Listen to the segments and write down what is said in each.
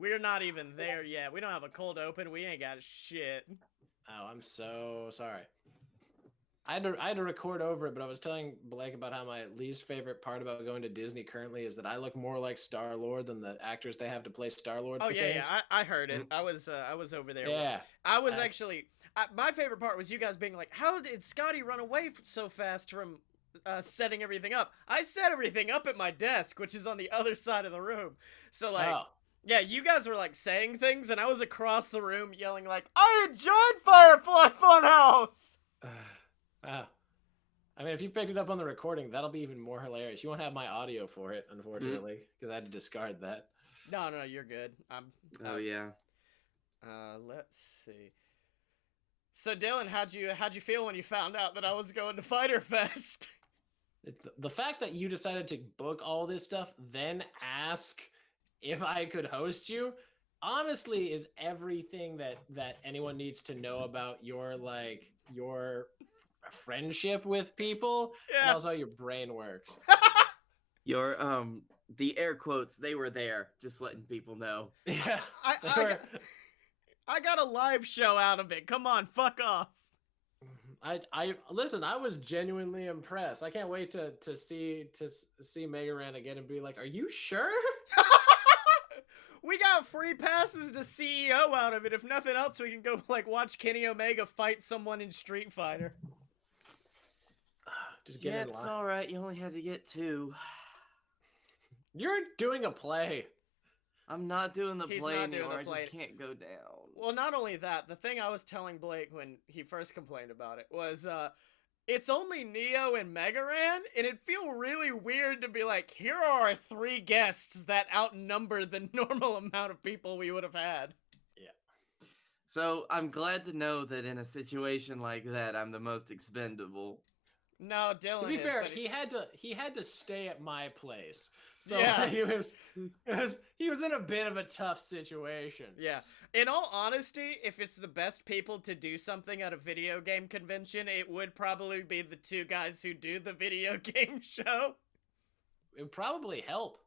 We're not even there yet. We don't have a cold open. We ain't got shit. Oh, I'm so sorry. I had to record over it, but I was telling Blake about how my least favorite part about going to Disney currently is that I look more like Star-Lord than the actors they have to play Star-Lord Oh for yeah, things. yeah. I heard it. I was over there. Yeah. I was actually. My favorite part was you guys being like, "How did Scotty run away so fast from setting everything up?" I set everything up at my desk, which is on the other side of the room. So like, Oh. yeah, you guys were like saying things, and I was across the room yelling like, "I enjoyed Firefly Funhouse." Oh. I mean, if you picked it up on the recording, that'll be even more hilarious. You won't have my audio for it, unfortunately, because I had to discard that. No, you're good. Oh yeah. Let's see. So Dylan, how'd you feel when you found out that I was going to Fighter Fest? The fact that you decided to book all this stuff, then ask if I could host you, honestly, is everything that anyone needs to know about your friendship with people, and also how your brain works. Your the air quotes, they were there, just letting people know. Yeah. I got a live show out of it. Come on, fuck off. I listen, I was genuinely impressed. I can't wait to see Mega Ran again and be like, are you sure? We got free passes to CEO out of it. If nothing else, we can go like watch Kenny Omega fight someone in Street Fighter. Just get in line. It's all right. You only had to get 2. You're doing a play. I'm not doing the He's play not doing anymore. the play. I just can't go down. Well, not only that, the thing I was telling Blake when he first complained about it was, it's only Neo and Mega Ran, and it'd feel really weird to be like, here are our 3 guests that outnumber the normal amount of people we would have had. Yeah. So I'm glad to know that in a situation like that, I'm the most expendable. No, Dylan. To be fair, he had to stay at my place. So yeah. he was in a bit of a tough situation. Yeah. In all honesty, if it's the best people to do something at a video game convention, it would probably be the 2 guys who do the video game show. It would probably help.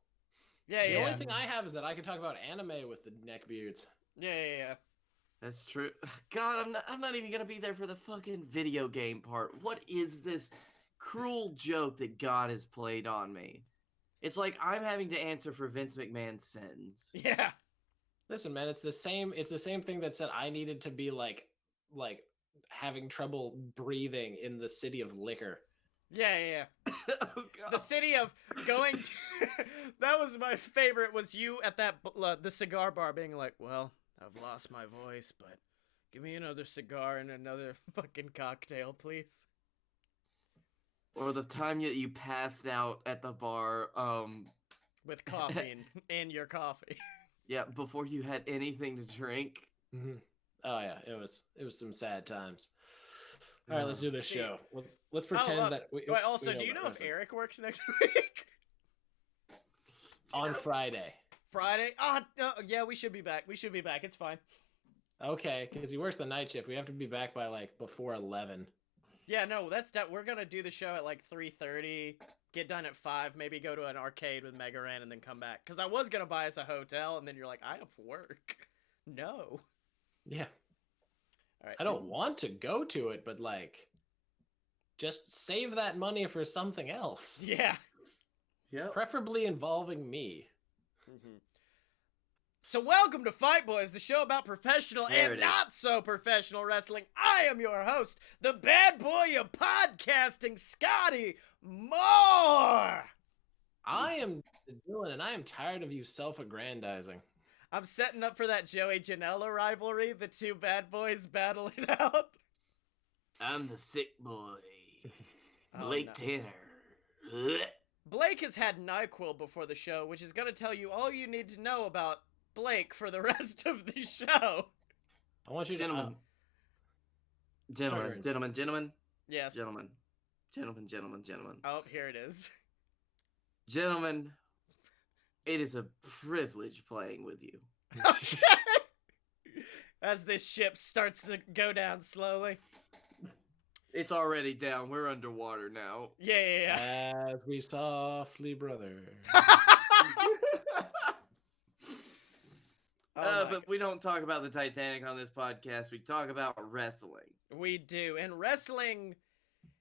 Yeah, The only thing I have is that I can talk about anime with the neckbeards. Yeah. That's true. God, I'm not even gonna be there for the fucking video game part. What is this cruel joke that God has played on me? It's like I'm having to answer for Vince McMahon's sins. Yeah. Listen, man, it's the same thing that said I needed to be like having trouble breathing in the city of liquor. Yeah. Oh, God. The city of going to... That was my favorite, was you at that the cigar bar being like, well, I've lost my voice, but give me another cigar and another fucking cocktail, please. Or the time you passed out at the bar, with coffee in your coffee. Yeah, before you had anything to drink. Mm-hmm. Oh yeah, it was some sad times. All right, let's do this show. Let's pretend that. Wait, also, do you know if Eric works next week? On Friday. Friday? Yeah, we should be back. It's fine. Okay, because he works the night shift. We have to be back by like before 11. Yeah, no, we're gonna do the show at like 3:30. Get done at 5. Maybe go to an arcade with Mega Ran and then come back. Because I was gonna buy us a hotel, and then you're like, I have work. No. Yeah. All right. I don't want to go to it, but like, just save that money for something else. Yeah. Yeah. Preferably involving me. Mm-hmm. So welcome to Fight Boys, the show about professional and not so professional wrestling. I am your host, the bad boy of podcasting, Scotty Moore. I am Dylan, and I am tired of you self-aggrandizing. I'm setting up for that Joey Janela rivalry, the 2 bad boys battling out. I'm the sick boy, Blake Tanner. Blake has had NyQuil before the show, which is going to tell you all you need to know about Blake for the rest of the show. I want you to... Gentlemen. Yes. Gentlemen. Oh, here it is. Gentlemen, it is a privilege playing with you. Okay. As this ship starts to go down slowly. It's already down. We're underwater now. Yeah. As we softly, brother. Oh my But we don't talk about the Titanic on this podcast. We talk about wrestling. We do. And wrestling,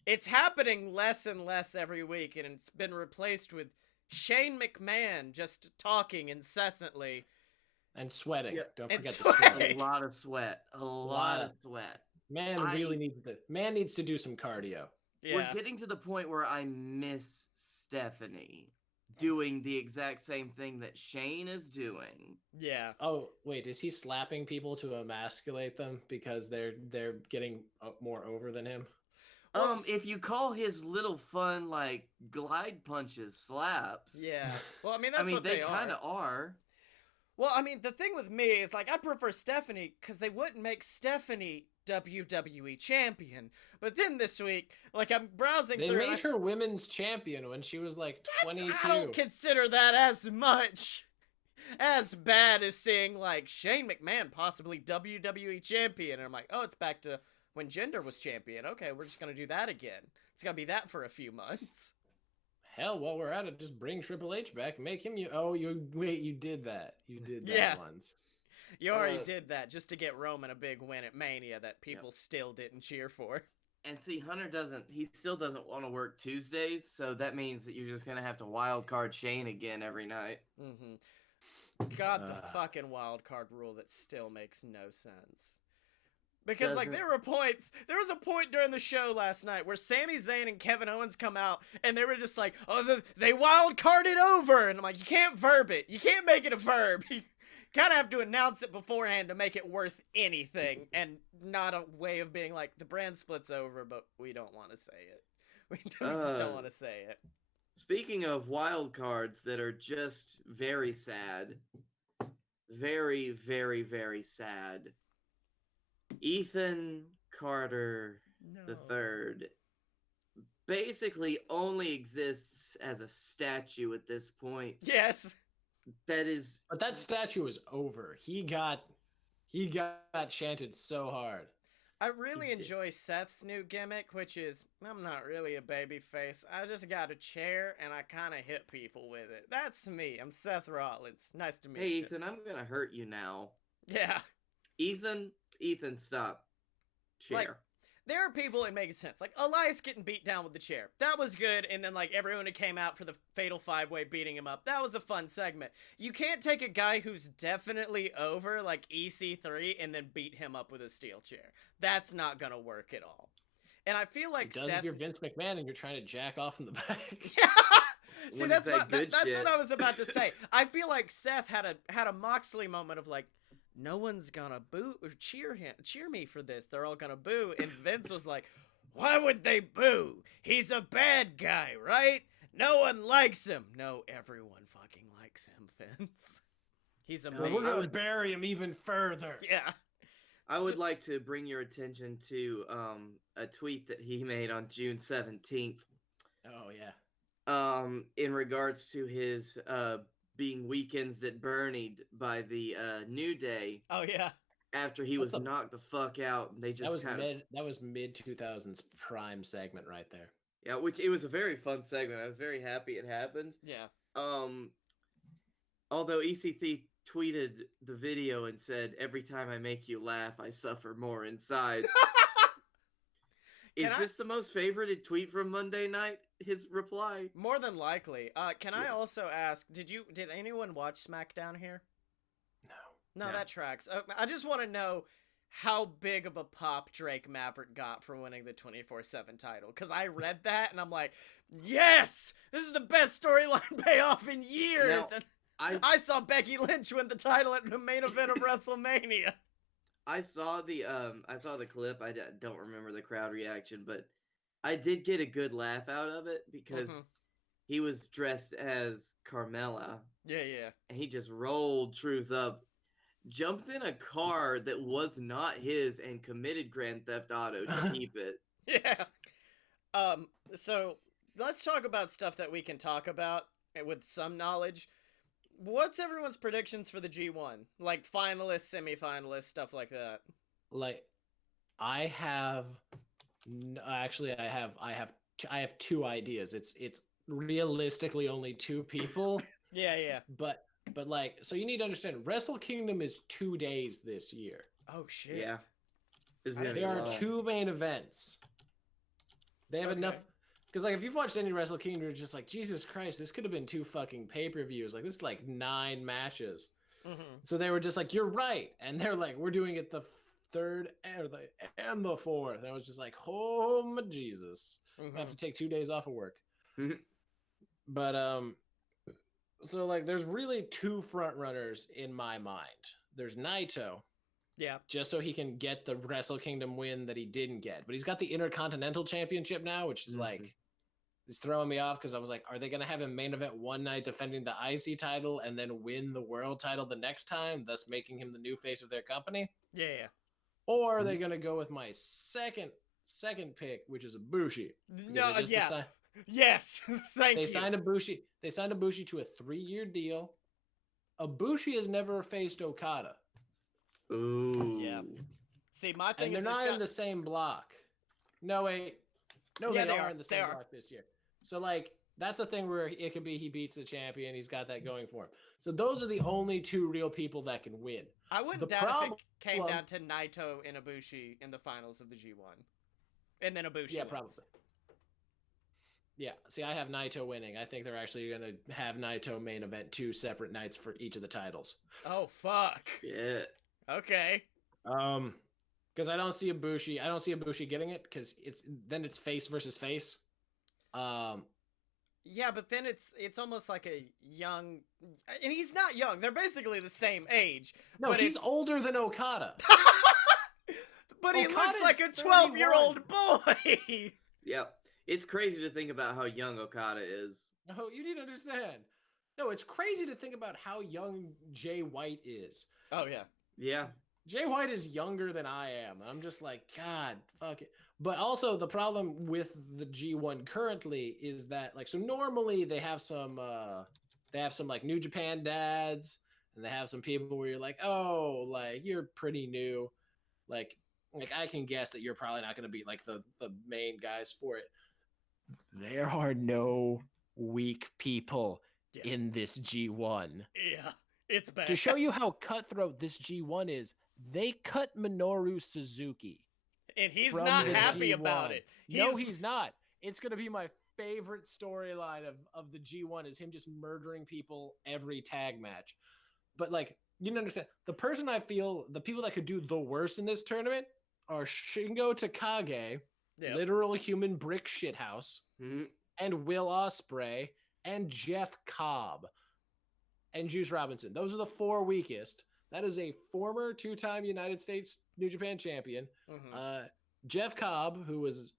it's happening less and less every week, and it's been replaced with Shane McMahon just talking incessantly. And sweating. Yeah. Don't And forget the sweating. sweating. A lot of sweat. A lot of sweat. Man needs to do some cardio. Yeah. We're getting to the point where I miss Stephanie doing the exact same thing that Shane is doing. Yeah. Oh, wait, is he slapping people to emasculate them because they're getting more over than him? If you call his little fun like glide punches slaps. Yeah. Well, I mean, that's what they they kind are. of are. Well, I mean, the thing with me is, like, I prefer Stephanie because they wouldn't make Stephanie WWE champion. But then this week, like, I'm browsing They through. made her women's champion when she was like 22. I don't consider that as much as bad as seeing, like, Shane McMahon possibly WWE champion. And I'm like, oh, it's back to when Jinder was champion. Okay, we're just going to do that again. It's going to be that for a few months. Hell, while we're at it, just bring Triple H back. Make him you did that. You did that Yeah. once. You already did that just to get Roman a big win at Mania that people still didn't cheer for. And see, Hunter still doesn't want to work Tuesdays, so that means that you're just going to have to wild card Shane again every night. Mm-hmm. God, the fucking wild card rule that still makes no sense. Because, like, there was a point during the show last night where Sami Zayn and Kevin Owens come out, and they were just like, oh, they wild carded over. And I'm like, you can't verb it. You can't make it a verb. You kind of have to announce it beforehand to make it worth anything, and not a way of being like, the brand split's over, but we don't want to say it. We just don't want to say it. Speaking of wild cards that are just very sad, very, very, very sad, Ethan Carter III basically only exists as a statue at this point. Yes. But that statue is over. He got chanted so hard. I really enjoy Seth's new gimmick, which is, I'm not really a baby face. I just got a chair and I kind of hit people with it. That's me. I'm Seth Rollins. Nice to meet you. Hey, Ethan, I'm going to hurt you now. Yeah. Ethan, stop. Chair. Like, there are people it makes sense. Like, Elias getting beat down with the chair. That was good. And then, like, everyone who came out for the Fatal 5-Way beating him up. That was a fun segment. You can't take a guy who's definitely over, like EC3, and then beat him up with a steel chair. That's not gonna work at all. And I feel like it does if you're Vince McMahon and you're trying to jack off in the back. See, that's what I was about to say. I feel like Seth had a Moxley moment of like, no one's gonna boo or cheer me for this. They're all gonna boo. And Vince was like, why would they boo? He's a bad guy, right? No one likes him. No, everyone fucking likes him, Vince. He's amazing. We're gonna bury him even further. Yeah. I would like to bring your attention to a tweet that he made on June 17th. Oh, yeah. In regards to his being weekends at Bernied by the New Day. Oh, yeah. After he was knocked the fuck out, and they just that was mid 2000s prime segment right there. Yeah, which it was a very fun segment. I was very happy it happened. Yeah. Although EC3 tweeted the video and said, "Every time I make you laugh, I suffer more inside." Is this the most favorited tweet from Monday night? His reply. More than likely. Can I Yes. also ask? Did anyone watch SmackDown here? No, that tracks. I just want to know how big of a pop Drake Maverick got for winning the 24/7 title. Because I read that and I'm like, yes, this is the best storyline payoff in years. Now, and I saw Becky Lynch win the title at the main event of WrestleMania. I saw the clip. I don't remember the crowd reaction, but I did get a good laugh out of it because he was dressed as Carmella. Yeah. And he just rolled Truth up, jumped in a car that was not his, and committed Grand Theft Auto to keep it. Yeah. So let's talk about stuff that we can talk about with some knowledge. What's everyone's predictions for the G1? Like finalists, semifinalists, stuff like that. Like, I have two ideas. It's realistically only two people. Yeah. But But like, so you need to understand, Wrestle Kingdom is 2 days this year. Oh shit. Yeah. It's gonna be There are long. 2 main events. They have enough. Because like, if you've watched any Wrestle Kingdom, you're just like, Jesus Christ, this could have been 2 fucking pay-per-views. Like, this is like 9 matches. So they were just like, you're right. And they're like, we're doing it the 3rd and the 4th. And I was just like, oh my Jesus. I have to take 2 days off of work. But so like, there's really 2 front runners in my mind. There's Naito. Yeah. Just so he can get the Wrestle Kingdom win that he didn't get. But he's got the Intercontinental Championship now, which is like, it's throwing me off because I was like, are they going to have him main event one night defending the IC title and then win the world title the next time, thus making him the new face of their company? Yeah. Or are they going to go with my second pick, which is Ibushi? No, yes. Thank you. They signed Ibushi to a 3-year deal. Ibushi has never faced Okada. Ooh. Yeah. See, my thing and is they're not in the same block. No, wait. No, Yeah, they they are are. in the They same are. block this year. So, like, that's a thing where it could be he beats the champion. He's got that going for him. So those are the only 2 real people that can win. I wouldn't The doubt if it came problem- down to Naito and Ibushi in the finals of the G1. And then Ibushi Yeah, wins. probably. Yeah, see, I have Naito winning. I think they're actually going to have Naito main event 2 separate nights for each of the titles. Oh, fuck. Yeah. Okay. Because I don't see Ibushi getting it because it's face versus face. Yeah, but then it's almost like a young, and he's not young. They're basically the same age. No, but he's older than Okada. But he Okada's looks like a 31. 12-year-old boy. Yep. It's crazy to think about how young Okada is. No, you need to understand. No, it's crazy to think about how young Jay White is. Oh yeah. Yeah. Jay White is younger than I am. I'm just like, God, fuck it. But also the problem with the G1 currently is that, like, so normally they have some like New Japan dads, and they have some people where you're like, oh, like, you're pretty new. Like I can guess that you're probably not going to be like the main guys for it. There are no weak people in this G1. Yeah, it's bad. To show you how cutthroat this G1 is, they cut Minoru Suzuki. And he's from not the happy G1. about it. No, he's not. It's going to be my favorite storyline of the G1 is him just murdering people every tag match. But, like, you understand, the people that could do the worst in this tournament are Shingo Takagi, literal human brick shithouse, and Will Ospreay, and Jeff Cobb, and Juice Robinson. Those are the 4 weakest. That is a former 2-time United States New Japan champion. Jeff Cobb, who was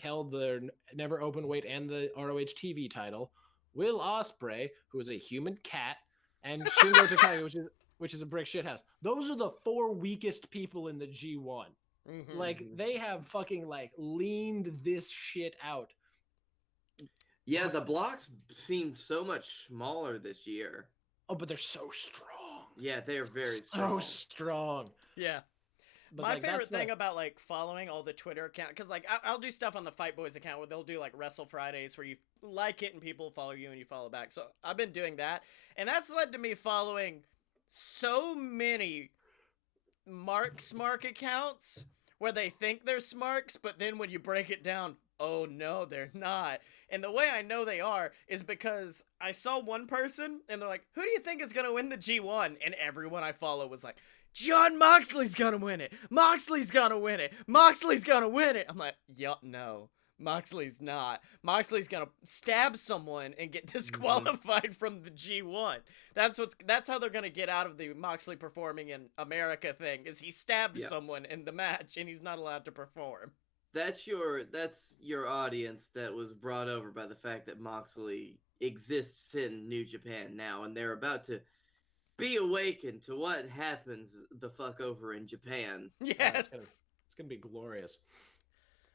held the never open weight and the ROH TV title. Will Ospreay, who is a human cat, and Shingo Takagi, which is a brick shithouse. Those are the 4 weakest people in the G1. Like, they have fucking leaned this shit out. Yeah, the blocks seem so much smaller this year. Oh, but they're so strong. Yeah, they're very strong. So strong. Yeah. But my favorite thing about following all the Twitter account, because I'll do stuff on the Fight Boys account where they'll do Wrestle Fridays where you like it and people follow you and you follow back. So I've been doing that, and that's led to me following so many Mark accounts where they think they're Smarks, but then when you break it down, oh no, they're not. And the way I know they are is because I saw one person and they're like, who do you think is going to win the G1? And everyone I follow was like, John Moxley's going to win it. Moxley's going to win it. Moxley's going to win it. I'm like, no, Moxley's not. Moxley's going to stab someone and get disqualified from the G1. That's how they're going to get out of the Moxley performing in America thing, is he stabs someone in the match and he's not allowed to perform. That's your audience that was brought over by the fact that Moxley exists in New Japan now, and they're about to be awakened to what happens the fuck over in Japan. Yes, it's gonna be glorious.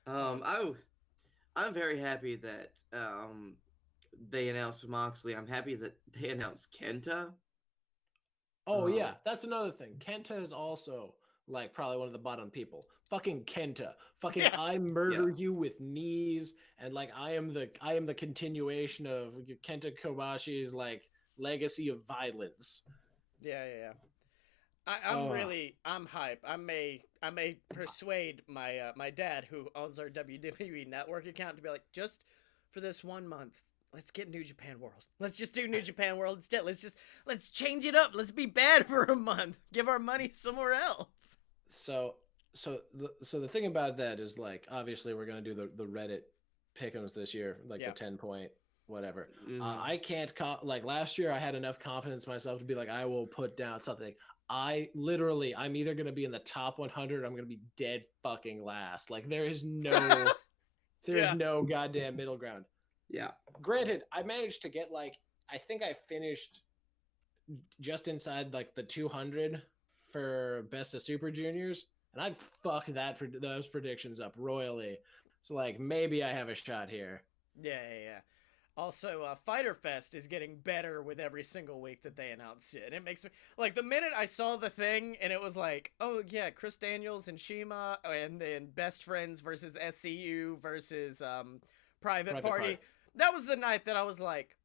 I'm very happy that they announced Moxley. I'm happy that they announced Kenta. Oh yeah, that's another thing. Kenta is also probably one of the bottom people. Fucking Kenta. Fucking I murder you with knees, and I am the continuation of Kenta Kobashi's legacy of violence. Yeah. Oh. I'm hype. I may persuade my dad, who owns our WWE Network account, to be like, just for this 1 month, let's get New Japan World. Let's just do New Japan World instead. Let's change it up. Let's be bad for a month. Give our money somewhere else. So the thing about that is, like, obviously we're gonna do the Reddit pick'ems this year, like the 10-point whatever. I can't like last year I had enough confidence in myself to be like, I will put down something. I'm either gonna be in the top 100 or I'm gonna be dead fucking last. Like there is no no goddamn middle ground. Yeah. Granted, I managed to get, like, I think I finished just inside like the 200 for Best of Super Juniors, and I fucked those predictions up royally. So like maybe I have a shot here. Yeah. Also, Fyter Fest is getting better with every single week that they announce it. And it makes me, like, the minute I saw the thing and it was like, oh yeah, Chris Daniels and Shima, and then Best Friends versus SCU versus Private Party. That was the night that I was like,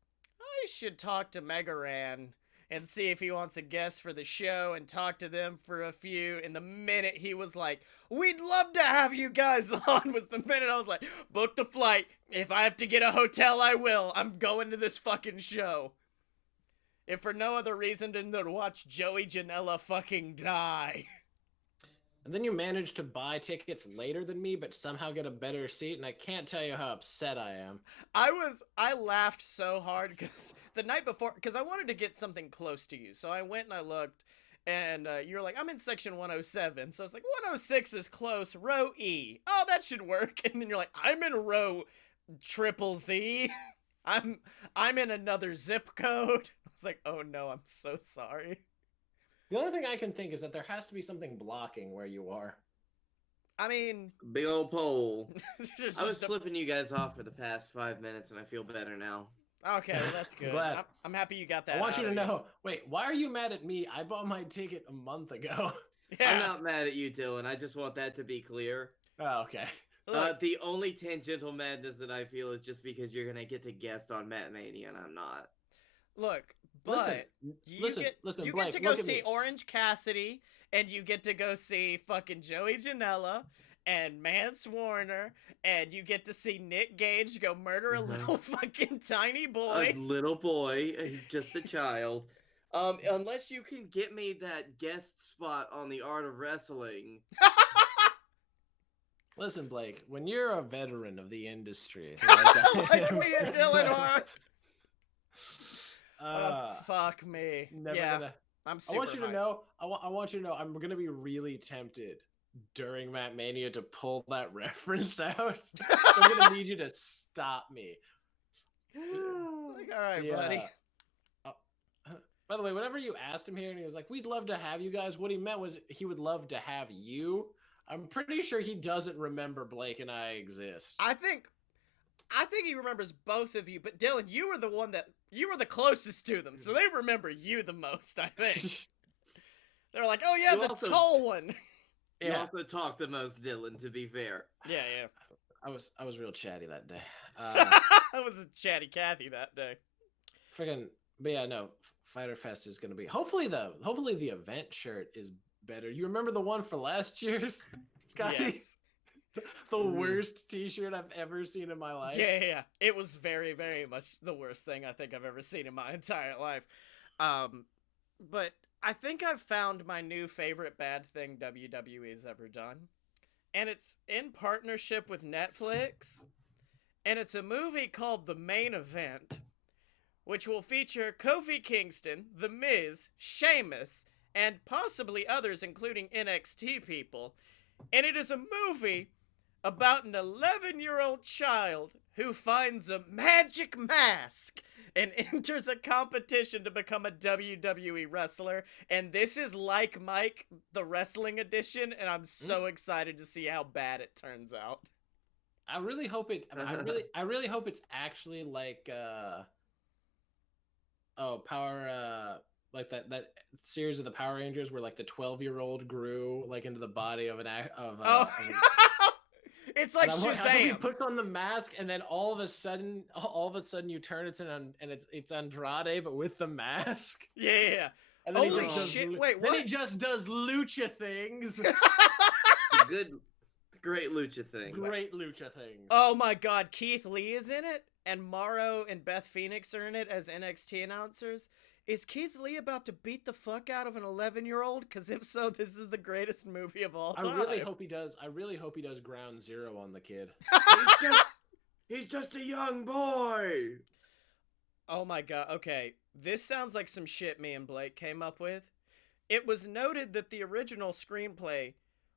I should talk to Mega Ran and see if he wants a guest for the show and talk to them for a few. And the minute he was like, we'd love to have you guys on, was the minute I was like, book the flight. If I have to get a hotel, I will. I'm going to this fucking show. If for no other reason than to watch Joey Janela fucking die. And then you managed to buy tickets later than me, but somehow get a better seat, and I can't tell you how upset I am. I laughed so hard because the night before, because I wanted to get something close to you, so I went and I looked, and you were like, I'm in section 107, so it's like, 106 is close, row E. Oh, that should work. And then you're like, I'm in row triple Z. I'm in another zip code. I was like, oh no, I'm so sorry. The only thing I can think is that there has to be something blocking where you are. I mean, big old pole. I was flipping you guys off for the past 5 minutes, and I feel better now. Okay, that's good. Glad. I'm happy you got that. I want you to know. Wait, why are you mad at me? I bought my ticket a month ago. Yeah. I'm not mad at you, Dylan. I just want that to be clear. Oh, okay. The only tangential madness that I feel is just because you're gonna get to guest on Matt Mania, and I'm not. Look, but you get to go see Orange Cassidy, and you get to go see fucking Joey Janela and Mance Warner, and you get to see Nick Gage go murder a little fucking tiny boy. A little boy, just a child. Unless you can get me that guest spot on The Art of Wrestling. Listen, Blake, when you're a veteran of the industry, like me and Dylan are. Fuck me. I'm super I want you to know. I want you to know. I'm gonna be really tempted during Matt Mania to pull that reference out. So I'm gonna need you to stop me. Like, all right, buddy. By the way, whenever you asked him here, and he was like, "We'd love to have you guys," what he meant was he would love to have you. I'm pretty sure he doesn't remember Blake and I exist. I think he remembers both of you, but Dylan, you were the closest to them, so they remember you the most, I think. They're like, oh yeah, the tall one. You also talked the most, Dylan, to be fair. Yeah. I was real chatty that day. I was a chatty Cathy that day. Freaking, but yeah, no, Fyter Fest is gonna be. Hopefully the event shirt is better. You remember the one for last year's, Scotty? Yes. The worst t-shirt I've ever seen in my life. Yeah. It was very, very much the worst thing I think I've ever seen in my entire life. But I think I've found my new favorite bad thing WWE's ever done. And it's in partnership with Netflix. And it's a movie called The Main Event, which will feature Kofi Kingston, The Miz, Sheamus, and possibly others, including NXT people. And it is a movie about an 11-year-old child who finds a magic mask and enters a competition to become a WWE wrestler. And this is like Mike, the wrestling edition, and I'm so excited to see how bad it turns out. I really hope it. I really hope it's actually like like that series of the Power Rangers where like the 12-year-old grew like into the body of It's like I hope he Shazam. puts on the mask, and then all of a sudden you turn it's Andrade, but with the mask. Yeah. And then Holy he just shit! does, Wait, then what? he just does lucha things. Great lucha thing. Great lucha things. Oh my God, Keith Lee is in it, and Morrow and Beth Phoenix are in it as NXT announcers. Is Keith Lee about to beat the fuck out of an 11-year-old? Because if so, this is the greatest movie of all time. I really hope he does. I really hope he does Ground Zero on the kid. He's just a young boy. Oh my God. Okay, this sounds like some shit me and Blake came up with. It was noted that the original screenplay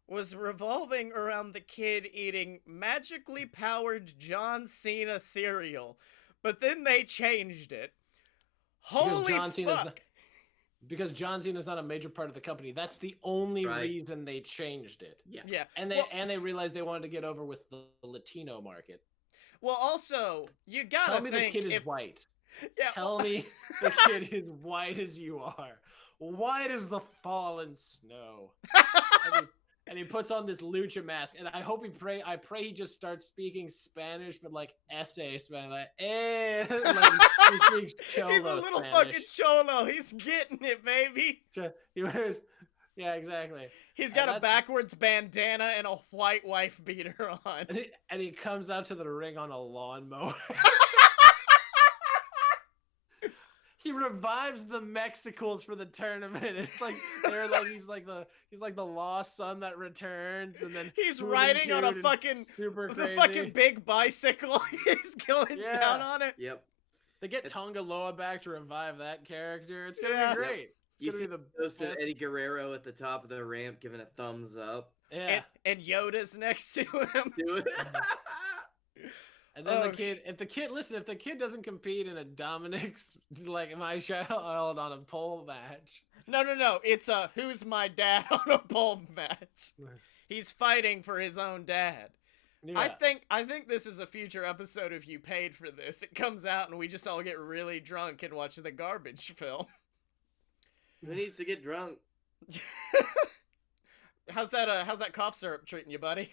was revolving around the kid eating magically powered John Cena cereal, but then they changed it. Holy fuck! Because John Cena's not a major part of the company. That's the only Right. reason they changed it. Yeah. And they realized they wanted to get over with the Latino market. Well, also, you gotta Tell me think the kid is if, white. Yeah, Tell me the kid is white as you are. White as the fallen snow. And he puts on this lucha mask, and I pray he just starts speaking Spanish, but like essay Spanish, like, like he speaks Cholo he's a little Spanish. fucking cholo. He's getting it, baby. He wears, yeah, exactly. He's got a backwards bandana and a white wife beater on. And he comes out to the ring on a lawnmower. He revives the Mexicals for the tournament. It's like he's like the lost son that returns, and then he's riding on a fucking big bicycle. He's going down on it. Yep. They get Tongaloa back to revive that character. It's gonna be great. You see the post of Eddie Guerrero at the top of the ramp giving a thumbs up. Yeah. And Yoda's next to him. And then if the kid doesn't compete in a Dominic's like my child on a pole match. No. It's a who's my dad on a pole match. He's fighting for his own dad. Yeah. I think this is a future episode if you paid for this. It comes out and we just all get really drunk and watch the garbage film. Who needs to get drunk? How's that cough syrup treating you, buddy?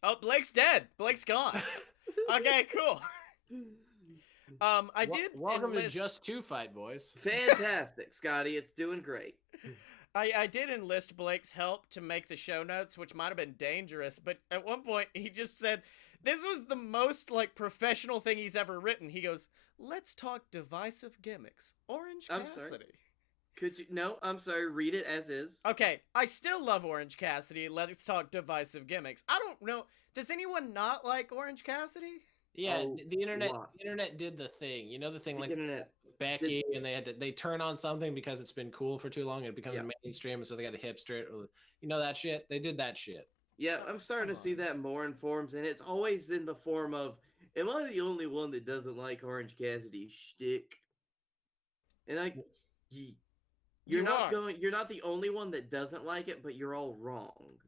Oh, Blake's dead. Blake's gone. Okay, cool. I did. Welcome to Just Two Fight, boys. Fantastic, Scotty. It's doing great. I did enlist Blake's help to make the show notes, which might have been dangerous, but at one point he just said this was the most like professional thing he's ever written. He goes, "Let's talk divisive gimmicks." Orange Cassidy. I'm sorry. Could you? No, I'm sorry. Read it as is. Okay, I still love Orange Cassidy. Let's talk divisive gimmicks. I don't know. Does anyone not like Orange Cassidy? Yeah, the internet did the thing. You know the thing, like Becky, and they turn on something because it's been cool for too long and it becomes mainstream, and so they got to hipster it. Or, you know that shit? They did that shit. Yeah, I'm starting to see that more in forms, and it's always in the form of, am I the only one that doesn't like Orange Cassidy's shtick? And you're not the only one that doesn't like it, but you're all wrong.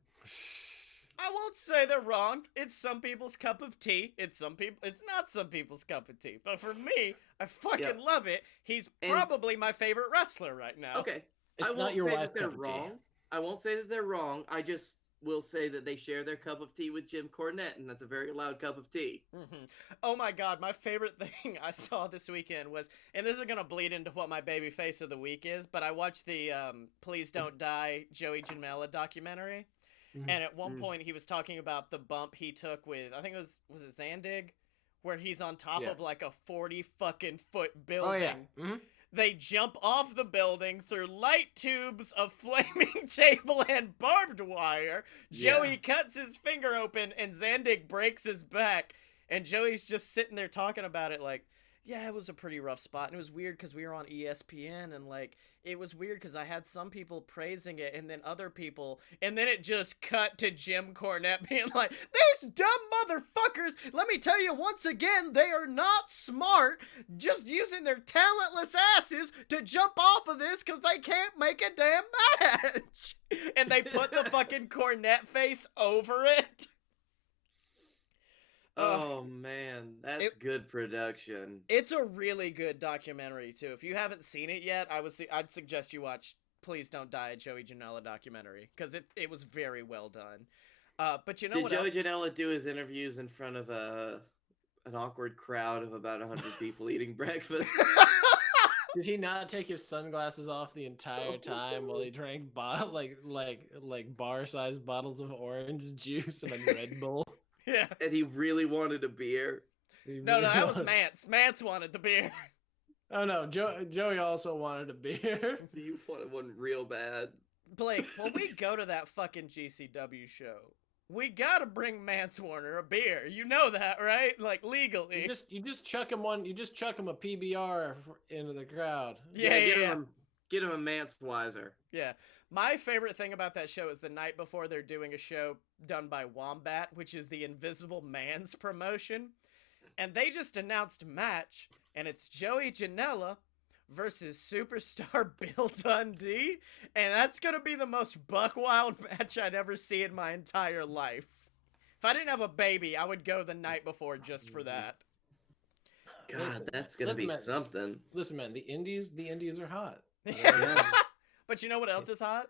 I won't say they're wrong. It's some people's cup of tea. It's not some people's cup of tea. But for me, I fucking love it. He's probably my favorite wrestler right now. Okay. It's not your wife's cup of tea. I won't say that they're wrong. I just will say that they share their cup of tea with Jim Cornette, and that's a very loud cup of tea. Mm-hmm. Oh my God, my favorite thing I saw this weekend was, and this is going to bleed into what my baby face of the week is, but I watched the Please Don't Die Joey Janela documentary. Mm-hmm. And at one point he was talking about the bump he took with, I think was it Zandig, where he's on top of like a 40 fucking foot building. Oh, yeah. Mm-hmm. They jump off the building through light tubes of flaming table and barbed wire. Joey cuts his finger open and Zandig breaks his back. And Joey's just sitting there talking about it like, yeah, it was a pretty rough spot. And it was weird because we were on ESPN and like, it was weird because I had some people praising it and then other people. And then it just cut to Jim Cornette being like, these dumb motherfuckers, let me tell you once again, they are not smart, just using their talentless asses to jump off of this because they can't make a damn match. And they put the fucking Cornette face over it. Oh man, that's good production. It's a really good documentary too. If you haven't seen it yet, I'd suggest you watch Please Don't Die, a Joey Janela documentary, because it was very well done. But you know Did what Joey else? Janela do his interviews in front of an awkward crowd of about 100 people eating breakfast? Did he not take his sunglasses off the entire time while he drank like bar-sized bottles of orange juice and a Red Bull? Yeah. And he really wanted a beer? No, that was Mance. Mance wanted the beer. Oh no, Joey also wanted a beer. You wanted one real bad. Blake, when we go to that fucking GCW show, we gotta bring Mance Warner a beer. You know that, right? Like, legally. You just chuck him a PBR into the crowd. Yeah. Get him a Mansweiser. Yeah. My favorite thing about that show is the night before they're doing a show done by Wombat, which is the Invisible Man's promotion. And they just announced a match, and it's Joey Janela versus Superstar Bill Dundee. And that's going to be the most buck wild match I'd ever see in my entire life. If I didn't have a baby, I would go the night before just for that. God, that's going to be something. Listen, man, the indies are hot. But you know what else is hot?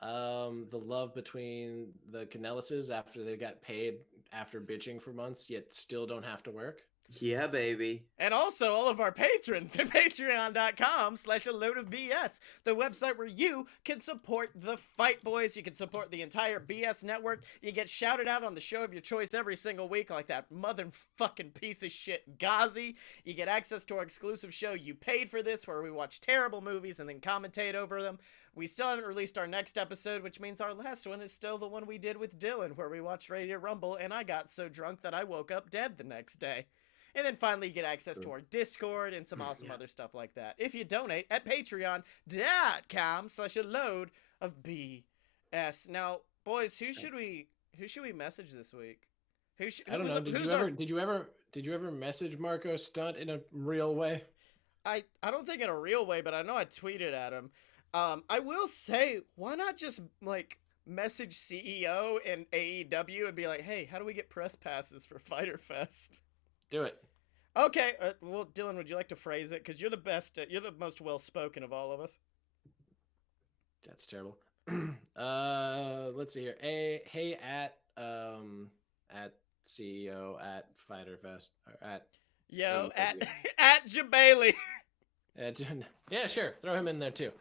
The love between the Canellises after they got paid after bitching for months, yet still don't have to work. Yeah, baby. And also all of our patrons at patreon.com/a-load-of-BS, the website where you can support the Fight Boys. You can support the entire BS network. You get shouted out on the show of your choice every single week, like that motherfucking piece of shit Ghazi. You get access to our exclusive show, You Paid for This, where we watch terrible movies and then commentate over them. We still haven't released our next episode, which means our last one is still the one we did with Dylan, where we watched Radio Rumble, and I got so drunk that I woke up dead the next day. And then finally, you get access to our Discord and some awesome other stuff like that. If you donate at patreon.com/a-load-of-BS. Now, boys, who should we message this week? I don't know. Did you ever message Marco Stunt in a real way? I don't think in a real way, but I know I tweeted at him. I will say, why not just like message CEO and AEW and be like, hey, how do we get press passes for Fyter Fest? Do it. Okay. Well, Dylan, would you like to phrase it? Because you're the best. You're the most well-spoken of all of us. That's terrible. Let's see here. Hey at CEO at Fyter Fest or at Yo AEW. at Jabailey. Yeah, sure. Throw him in there too.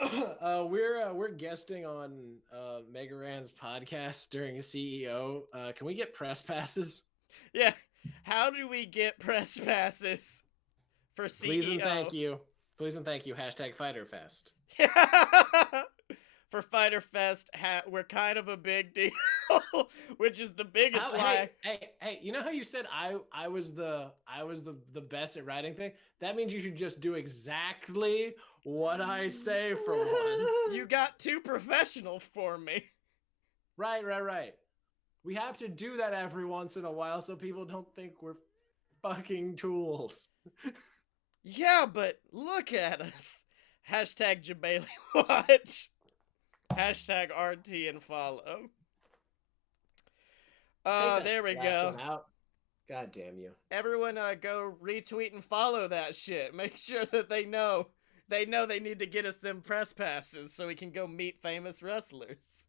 We're guesting on Mega Ran's podcast during CEO. Can we get press passes? Yeah. How do we get press passes for CEO? Please and thank you. Please and thank you. #FyterFest. For Fyter Fest, we're kind of a big deal, which is the biggest lie. Hey! You know how you said I was the best at writing thing? That means you should just do exactly what I say for once. You got too professional for me. Right. We have to do that every once in a while so people don't think we're fucking tools. Yeah, but look at us. #Jabailey Watch. #RT and follow. There we go. God damn you. Everyone go retweet and follow that shit. Make sure that they know they need to get us them press passes so we can go meet famous wrestlers.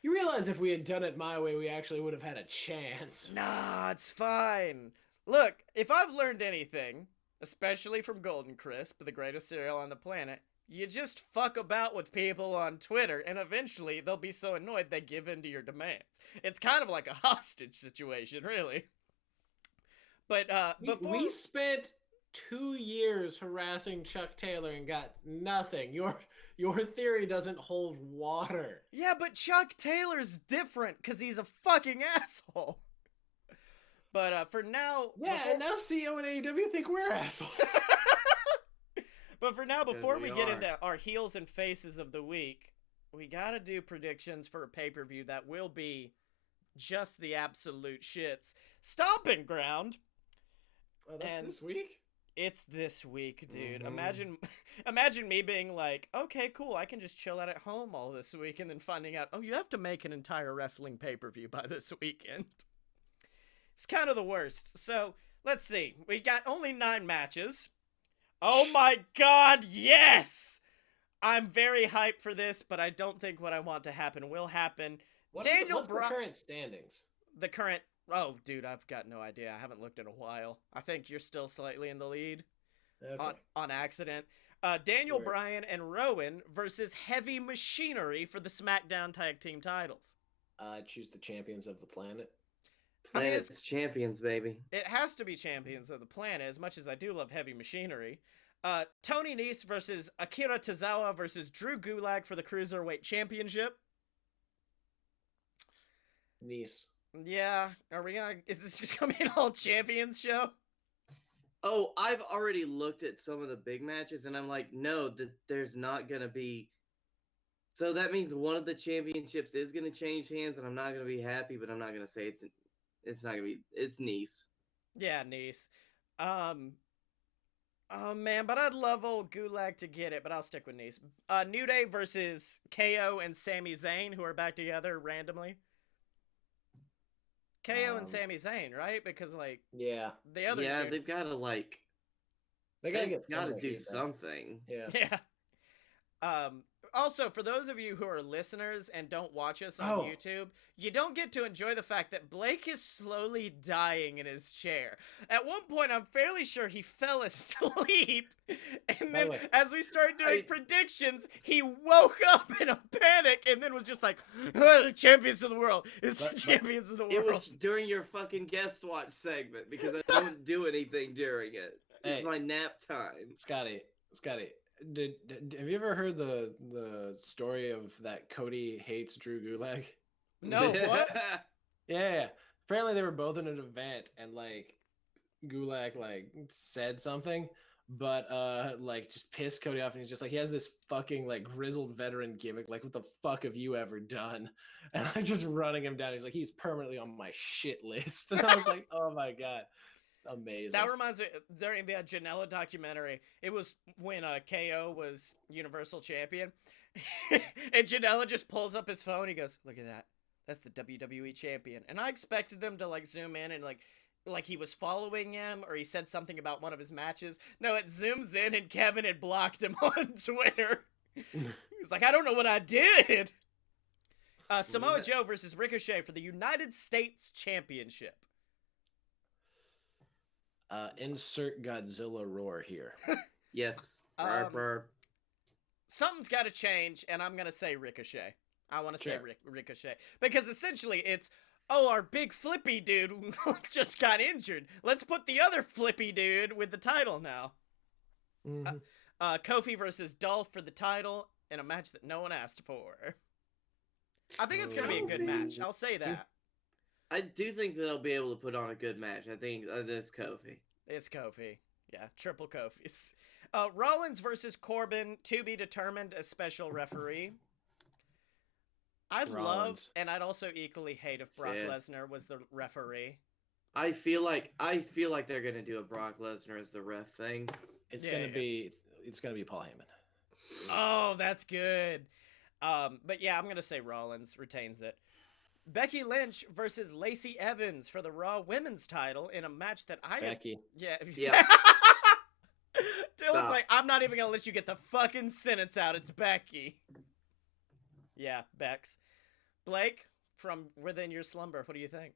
You realize if we had done it my way, we actually would have had a chance. Nah, it's fine. Look, if I've learned anything, especially from Golden Crisp, the greatest cereal on the planet, you just fuck about with people on Twitter, and eventually they'll be so annoyed they give in to your demands. It's kind of like a hostage situation, really. But we spent 2 years harassing Chuck Taylor and got nothing. Your theory doesn't hold water. Yeah, but Chuck Taylor's different because he's a fucking asshole. But for now... Yeah, and now CEO and AEW think we're assholes. But for now, before we get are. into our heels and faces of the week, we gotta do predictions for a pay-per-view that will be just the absolute shits. Stomping Ground. Oh, that's this week? It's this week, dude. Mm-hmm. Imagine me being like, okay, cool, I can just chill out at home all this week, and then finding out, oh, you have to make an entire wrestling pay-per-view by this weekend. It's kind of the worst. So, let's see. We got only 9 matches. Oh my god, yes! I'm very hyped for this, but I don't think what I want to happen will happen. What's the current standings? The current. Oh, dude, I've got no idea. I haven't looked in a while. I think you're still slightly in the lead Okay. on accident. Daniel Weird. Bryan and Rowan versus Heavy Machinery for the SmackDown Tag Team titles. Choose the champions of the planet. I mean, Planet's champions, baby. It has to be champions of the planet, as much as I do love Heavy Machinery. Tony Nese versus Akira Tozawa versus Drew Gulak for the Cruiserweight Championship. Nice. Yeah, are we gonna? Is this just gonna be an all champions show? Oh, I've already looked at some of the big matches, and I'm like, no, there's not gonna be. So that means one of the championships is gonna change hands, and I'm not gonna be happy. But I'm not gonna say it's not gonna be. It's Nice. Yeah, Nese. Oh man, but I'd love old Gulak to get it, but I'll stick with Nese. New Day versus KO and Sami Zayn, who are back together randomly. KO and Sami Zayn, right? Because like Yeah. the other Yeah, dude, they've got to like. They gotta They've get got to somebody do to beat them. something. Yeah. yeah. Also, for those of you who are listeners and don't watch us on Oh. YouTube, you don't get to enjoy the fact that Blake is slowly dying in his chair. At one point, I'm fairly sure he fell asleep, and By then the way, as we started doing I- predictions, he woke up in a panic and then was just like, the champions of the world. It's the But- champions of the It world. was during your fucking guest watch segment because I don't do anything during it. It's Hey. my nap time. Scotty, have you ever heard the story of that Cody hates Drew Gulak? No, what? Yeah. Apparently they were both in an event and like Gulak like said something, but like just pissed Cody off, and he's just like, he has this fucking like grizzled veteran gimmick, like what the fuck have you ever done? And I'm just running him down. He's like, he's permanently on my shit list. And I was like, oh my god. Amazing. That reminds me, during the Janela documentary, it was when KO was Universal Champion, and Janela just pulls up his phone. He goes, "Look at that, that's the WWE Champion." And I expected them to like zoom in and like he was following him, or he said something about one of his matches. No, it zooms in, and Kevin had blocked him on Twitter. He's like, "I don't know what I did." Samoa Joe versus Ricochet for the United States Championship. Insert Godzilla roar here. Yes. Um, Burr. Something's got to change, and I'm gonna say Ricochet. I want to say Sure. Ricochet because essentially it's, oh, our big flippy dude just got injured. Let's put the other flippy dude with the title now. Mhm. Kofi versus Dolph for the title in a match that no one asked for. I think it's gonna be a good match. I'll say that. I do think that they'll be able to put on a good match. I think this Kofi. It's Kofi. Yeah, triple Kofis. Rollins versus Corbin, to be determined as special referee. I'd love, Rollins. and I'd also equally hate if Brock Fifth. Lesnar was the referee. I feel like they're gonna do a Brock Lesnar as the ref thing. It's Yeah, gonna yeah. be Paul Heyman. Oh, that's good. But yeah, I'm gonna say Rollins retains it. Becky Lynch versus Lacey Evans for the Raw Women's title in a match that I Becky. Yeah. Yeah. Dylan's Stop. like, I'm not even gonna let you get the fucking sentence out. It's Becky. Yeah, Bex. Blake, from within your slumber, what do you think?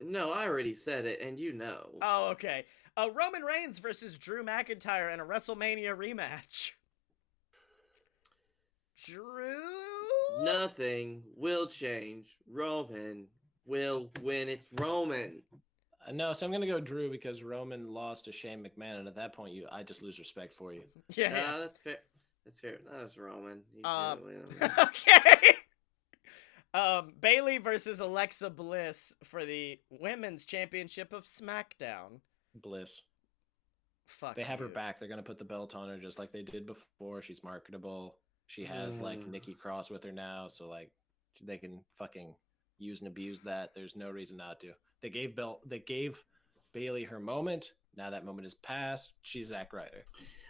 No, I already said it, and you know. Oh, okay. Roman Reigns versus Drew McIntyre in a WrestleMania rematch. Drew? Nothing will change. Roman will win. It's Roman. No, so I'm gonna go Drew because Roman lost to Shane McMahon, and at that point, I just lose respect for you. Yeah. yeah. That's fair. That's fair. That's Roman. He's doing it. Okay. Bailey versus Alexa Bliss for the Women's Championship of SmackDown. Bliss. Fuck They have her you. back. They're gonna put the belt on her just like they did before. She's marketable. She has like Nikki Cross with her now, so like they can fucking use and abuse that. There's no reason not to. They gave Bailey her moment. Now that moment is past. She's Zack Ryder.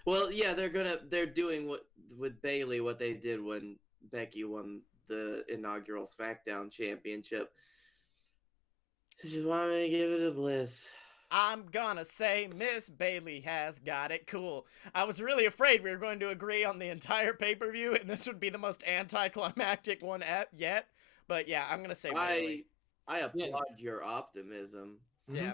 Well, yeah, they're doing what with Bailey what they did when Becky won the inaugural SmackDown championship. She just wanted me to give it to Bliss. I'm gonna say Miss Bailey has got it cool. I was really afraid we were going to agree on the entire pay-per-view, and this would be the most anticlimactic one yet. But yeah, I'm gonna say Bailey. I applaud your optimism. Yeah.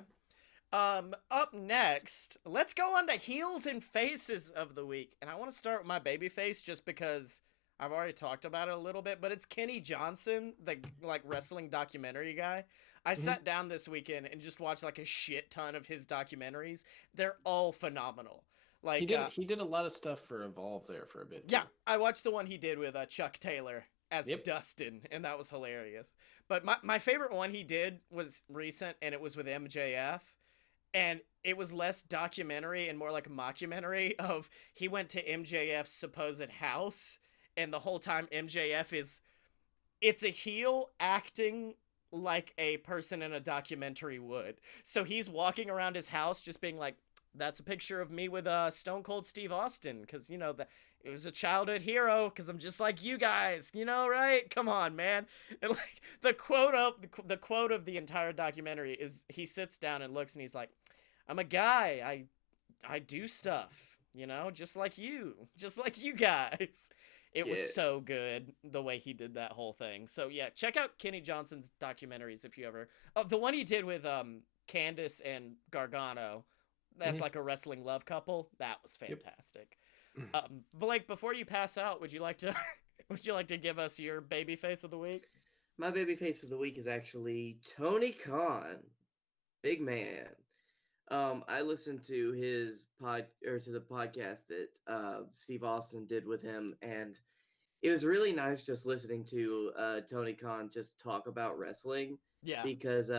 Up next, let's go on to heels and faces of the week. And I want to start with my baby face just because I've already talked about it a little bit, but it's Kenny Johnson, the like wrestling documentary guy. I sat down this weekend and just watched like a shit ton of his documentaries. They're all phenomenal. Like he did a lot of stuff for Evolve there for a bit. Yeah, too. I watched the one he did with Chuck Taylor as Dustin, and that was hilarious. But my favorite one he did was recent, and it was with MJF. And it was less documentary and more like a mockumentary of he went to MJF's supposed house, and the whole time it's a heel acting like a person in a documentary would. So he's walking around his house just being like, that's a picture of me with Stone Cold Steve Austin, because, you know, it was a childhood hero, because I'm just like you guys, you know, right? Come on, man. And like the quote of the entire documentary is he sits down and looks and he's like, I'm a guy. I do stuff, you know, just like you guys. It was so good the way he did that whole thing. So yeah, check out Kenny Johnson's documentaries if you ever. Oh, the one he did with Candace and Gargano. That's like a wrestling love couple. That was fantastic. Yep. Blake, before you pass out, would you like to give us your baby face of the week? My baby face of the week is actually Tony Khan. Big man. I listened to his to the podcast that Steve Austin did with him, and it was really nice just listening to Tony Khan just talk about wrestling. Yeah. Because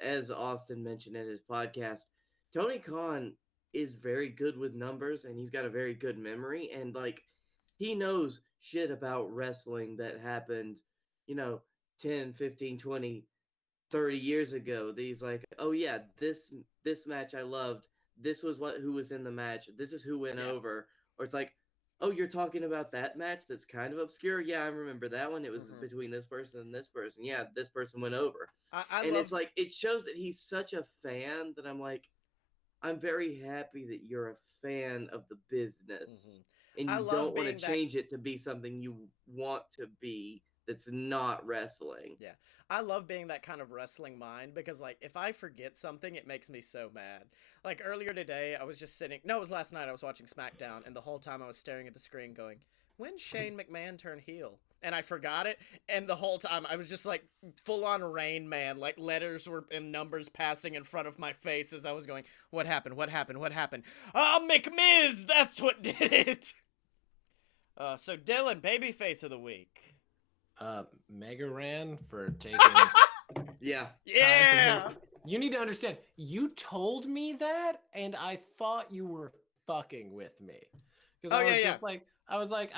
as Austin mentioned in his podcast, Tony Khan is very good with numbers, and he's got a very good memory, and like he knows shit about wrestling that happened, 10, 15, 20, 30 years ago. He's like, oh yeah, this match I loved. This was who was in the match. This is who went over. Or it's like, oh, you're talking about that match that's kind of obscure? Yeah, I remember that one. It was between this person and this person. Yeah, this person went over. It's like, it shows that he's such a fan that I'm like, I'm very happy that you're a fan of the business. And you don't want to change it to be something you want to be that's not wrestling. Yeah. I love being that kind of wrestling mind because, like, if I forget something, it makes me so mad. Like, earlier today, I was just it was last night, I was watching SmackDown, and the whole time I was staring at the screen going, when Shane McMahon turned heel? And I forgot it, and the whole time I was just, like, full-on Rain Man. Like, letters and numbers passing in front of my face as I was going, what happened? What happened? What happened? McMiz! That's what did it! So, Dylan, babyface of the week. Mega Ran for taking yeah. You need to understand, you told me that and I thought you were fucking with me. Because I was like,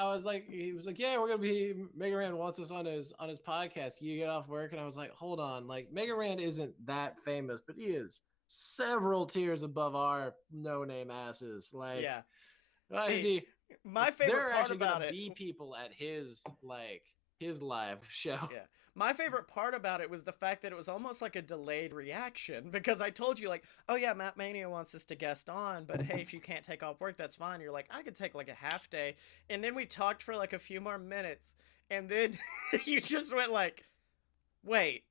he was like, yeah, we're gonna be Mega Ran wants us on his podcast. You get off work, and I was like, hold on, like Mega Ran isn't that famous, but he is several tiers above our no-name asses. Like, my favorite part about it, be people at his live show. Yeah. My favorite part about it was the fact that it was almost like a delayed reaction because I told you like, oh yeah, Matt Mania wants us to guest on, but hey, if you can't take off work, that's fine. You're like, I could take like a half day. And then we talked for like a few more minutes. And then you just went like, wait,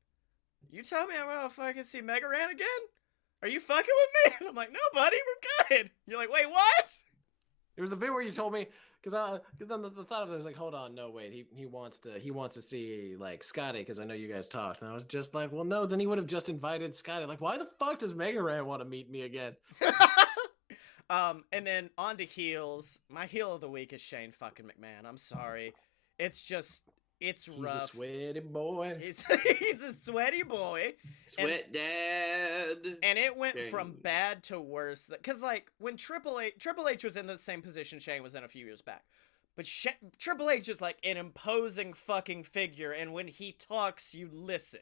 you tell me I'm gonna fucking see Mega Ran again? Are you fucking with me? And I'm like, no, buddy, we're good. You're like, wait, what? It was the bit where you told me, because then the thought of it was like, hold on, no, wait, he wants to see like Scotty, because I know you guys talked, and I was just like, well, no, then he would have just invited Scotty. Like, why the fuck does Mega Ran want to meet me again? And then on to heels. My heel of the week is Shane fucking McMahon. I'm sorry, it's rough. He's a sweaty boy. He's a sweaty boy. Sweat dad. And it went from bad to worse. Because, like, when Triple H was in the same position Shane was in a few years back. But Triple H is, like, an imposing fucking figure. And when he talks, you listen.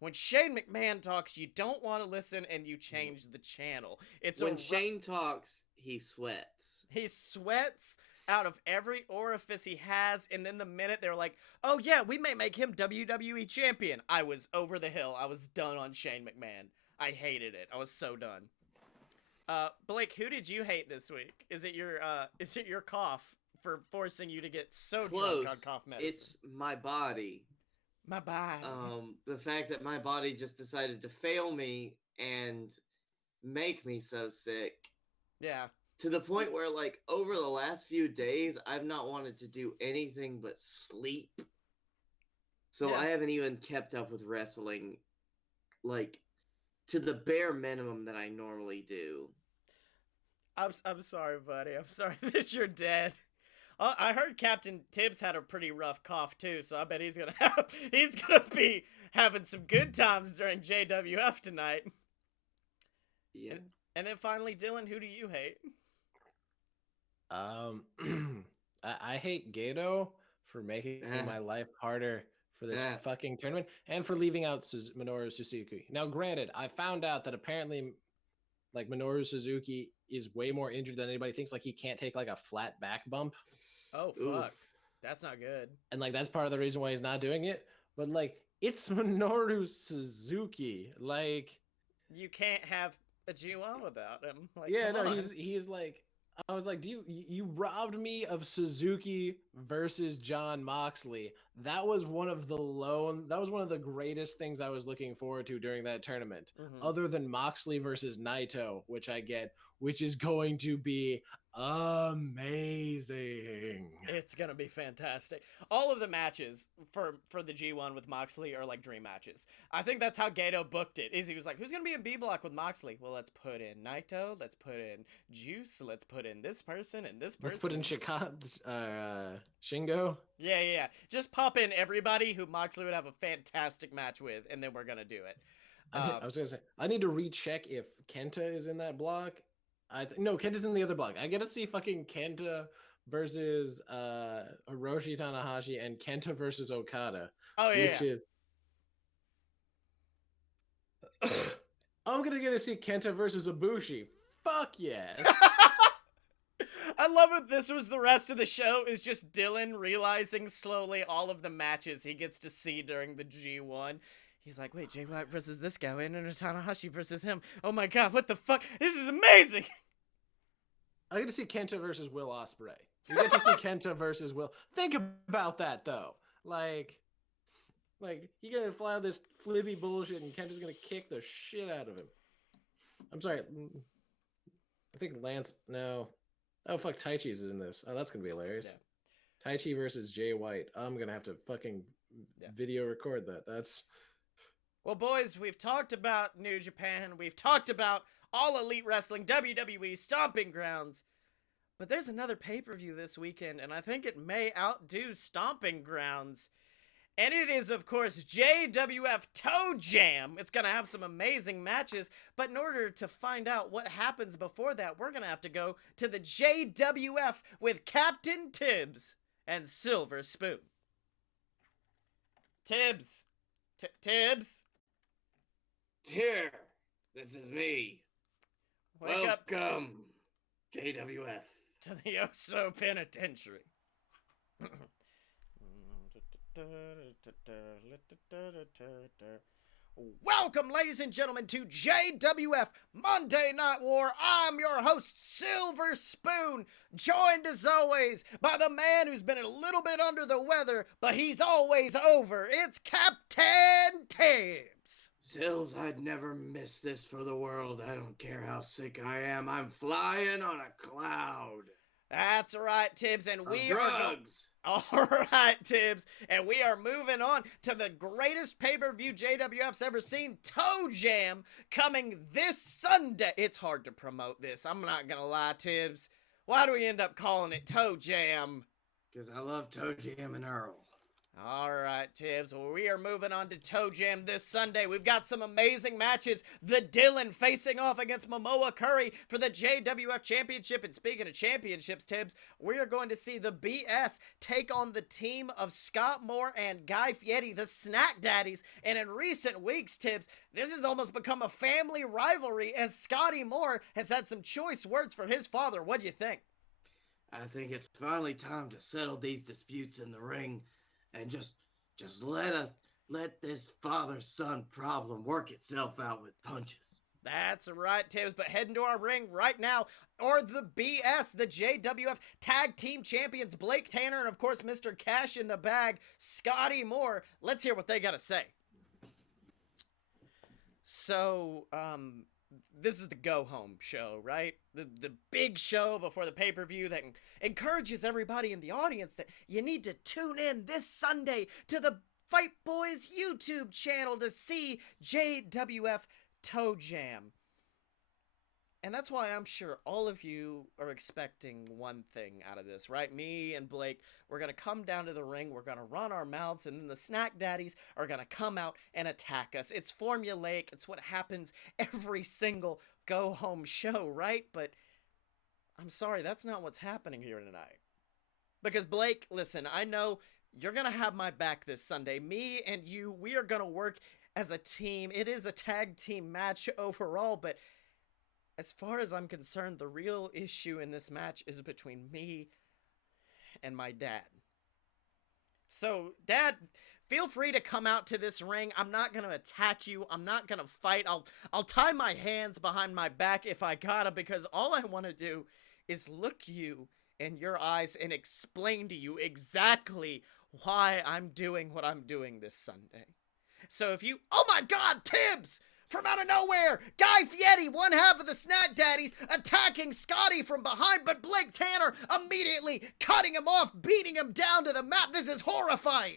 When Shane McMahon talks, you don't want to listen and you change the channel. When Shane talks, he sweats. He sweats out of every orifice he has, and then the minute they're like, oh yeah, we may make him WWE champion, I was over the hill. I was done on Shane McMahon. I hated it. I was so done. Blake, who did you hate this week? Is it your cough for forcing you to get so Close. drunk on cough medicine? It's my body. My body. The fact that my body just decided to fail me and make me so sick. Yeah. To the point where, like, over the last few days, I've not wanted to do anything but sleep. So Yeah. I haven't even kept up with wrestling, like, to the bare minimum that I normally do. I'm sorry, buddy. I'm sorry that you're dead. I heard Captain Tibbs had a pretty rough cough too, so I bet he's gonna be having some good times during JWF tonight. Yeah. And then finally, Dylan, who do you hate? I hate Gato for making my life harder for this fucking tournament and for leaving out Minoru Suzuki. Now, granted, I found out that apparently, like, Minoru Suzuki is way more injured than anybody thinks. Like, he can't take like a flat back bump. Oh fuck, that's not good. And like that's part of the reason why he's not doing it. But like, it's Minoru Suzuki. Like, you can't have a G1 without him. Like, yeah, no, he's like. I was like, you robbed me of Suzuki versus John Moxley. That was one of the greatest things I was looking forward to during that tournament. Mm-hmm. Other than Moxley versus Naito, which I get, which is going to be amazing. It's gonna be fantastic. All of the matches for the G1 with Moxley are like dream matches. I think that's how Gato booked it. He was like, who's gonna be in B Block with Moxley? Well, let's put in Naito, let's put in Juice, let's put in this person and this person. Let's put in Shingo. Yeah. Just pop in everybody who Moxley would have a fantastic match with, and then we're gonna do it. I was gonna say, I need to recheck if Kenta is in that block. No, Kenta's in the other block. I gotta see fucking Kenta versus Hiroshi Tanahashi and Kenta versus Okada. Oh yeah. Which is I'm gonna get to see Kenta versus Ibushi. Fuck yes. I love it. This was the rest of the show is just Dylan realizing slowly all of the matches he gets to see during the G1. He's like, wait, Jay White versus this guy, and Tanahashi versus him. Oh my god, what the fuck? This is amazing! I get to see Kenta versus Will Ospreay. You get to see Kenta versus Will. Think about that, though. Like, you gotta fly out this flippy bullshit, and Kenta's gonna kick the shit out of him. I'm sorry. I think Lance, no. Oh, fuck, Taichi's is in this. Oh, that's gonna be hilarious. Yeah. Taichi versus Jay White. I'm gonna have to fucking video record that. That's... Well, boys, we've talked about New Japan. We've talked about All Elite Wrestling, WWE, Stomping Grounds. But there's another pay-per-view this weekend, and I think it may outdo Stomping Grounds. And it is, of course, JWF Toe Jam. It's going to have some amazing matches. But in order to find out what happens before that, we're going to have to go to the JWF with Captain Tibbs and Silver Spoon. Tibbs. Tibbs. Here, this is me. Wake up. Welcome, JWF. To the Oso Penitentiary. Welcome, ladies and gentlemen, to JWF Monday Night War. I'm your host, Silver Spoon, joined as always by the man who's been a little bit under the weather, but he's always over. It's Captain Tibbs. Silves, I'd never miss this for the world. I don't care how sick I am. I'm flying on a cloud. That's right, Tibbs, and we drugs. All right, Tibbs, and we are moving on to the greatest pay-per-view JWF's ever seen, Toe Jam, coming this Sunday. It's hard to promote this. I'm not gonna lie, Tibbs. Why do we end up calling it Toe Jam? Because I love Toe Jam and Earl. All right, Tibbs. Well, we are moving on to Toe Jam this Sunday. We've got some amazing matches. The Dylan facing off against Momoa Curry for the JWF Championship. And speaking of championships, Tibbs, we are going to see the BS take on the team of Scott Moore and Guy Fieri, the Snack Daddies. And in recent weeks, Tibbs, this has almost become a family rivalry as Scotty Moore has had some choice words for his father. What do you think? I think it's finally time to settle these disputes in the ring. And just let let this father-son problem work itself out with punches. That's right, Tibbs, but head into our ring right now, or the BS, the JWF Tag Team Champions, Blake Tanner, and of course, Mr. Cash in the Bag, Scotty Moore. Let's hear what they gotta say. So, this is the go-home show, right? The big show before the pay-per-view that encourages everybody in the audience that you need to tune in this Sunday to the Fight Boys YouTube channel to see JWF Toe Jam. And that's why I'm sure all of you are expecting one thing out of this, right? Me and Blake, we're going to come down to the ring, we're going to run our mouths, and then the snack daddies are going to come out and attack us. It's formulaic. It's what happens every single go-home show, right? But I'm sorry, that's not what's happening here tonight. Because Blake, listen, I know you're going to have my back this Sunday. Me and you, we are going to work as a team. It is a tag team match overall, but as far as I'm concerned, the real issue in this match is between me and my dad. So, Dad, feel free to come out to this ring. I'm not going to attack you. I'm not going to fight. I'll tie my hands behind my back if I gotta, because all I want to do is look you in your eyes and explain to you exactly why I'm doing what I'm doing this Sunday. So if you... Oh my God, Tibbs! From out of nowhere, Guy Fieri, one half of the Snack Daddies, attacking Scotty from behind, but Blake Tanner immediately cutting him off, beating him down to the mat. This is horrifying.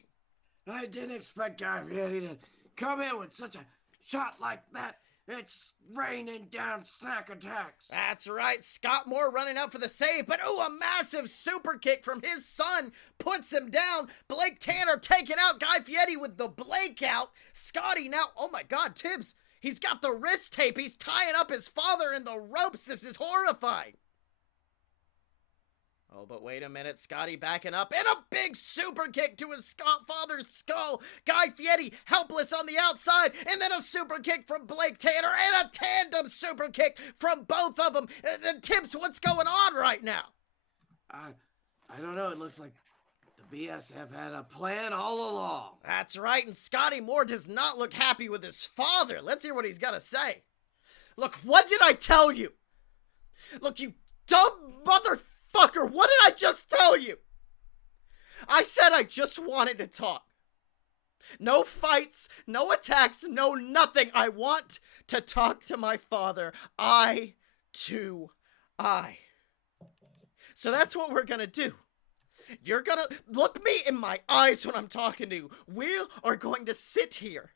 I didn't expect Guy Fieri to come in with such a shot like that. It's raining down snack attacks. That's right, Scott Moore running out for the save, but ooh, a massive super kick from his son puts him down. Blake Tanner taking out Guy Fieri with the Blake out. Scotty now, oh my God, Tibbs, he's got the wrist tape. He's tying up his father in the ropes. This is horrifying. Oh, but wait a minute. Scotty backing up and a big super kick to his father's skull. Guy Fieri helpless on the outside, and then a super kick from Blake Tanner and a tandem super kick from both of them. Tibbs, what's going on right now? I don't know. It looks like the BS have had a plan all along. That's right, and Scotty Moore does not look happy with his father. Let's hear what he's got to say. Look, what did I tell you? Look, you dumb motherfucker, what did I just tell you? I said I just wanted to talk. No fights, no attacks, no nothing. I want to talk to my father, eye to eye. So that's what we're gonna do. You're gonna look me in my eyes when I'm talking to you. We are going to sit here,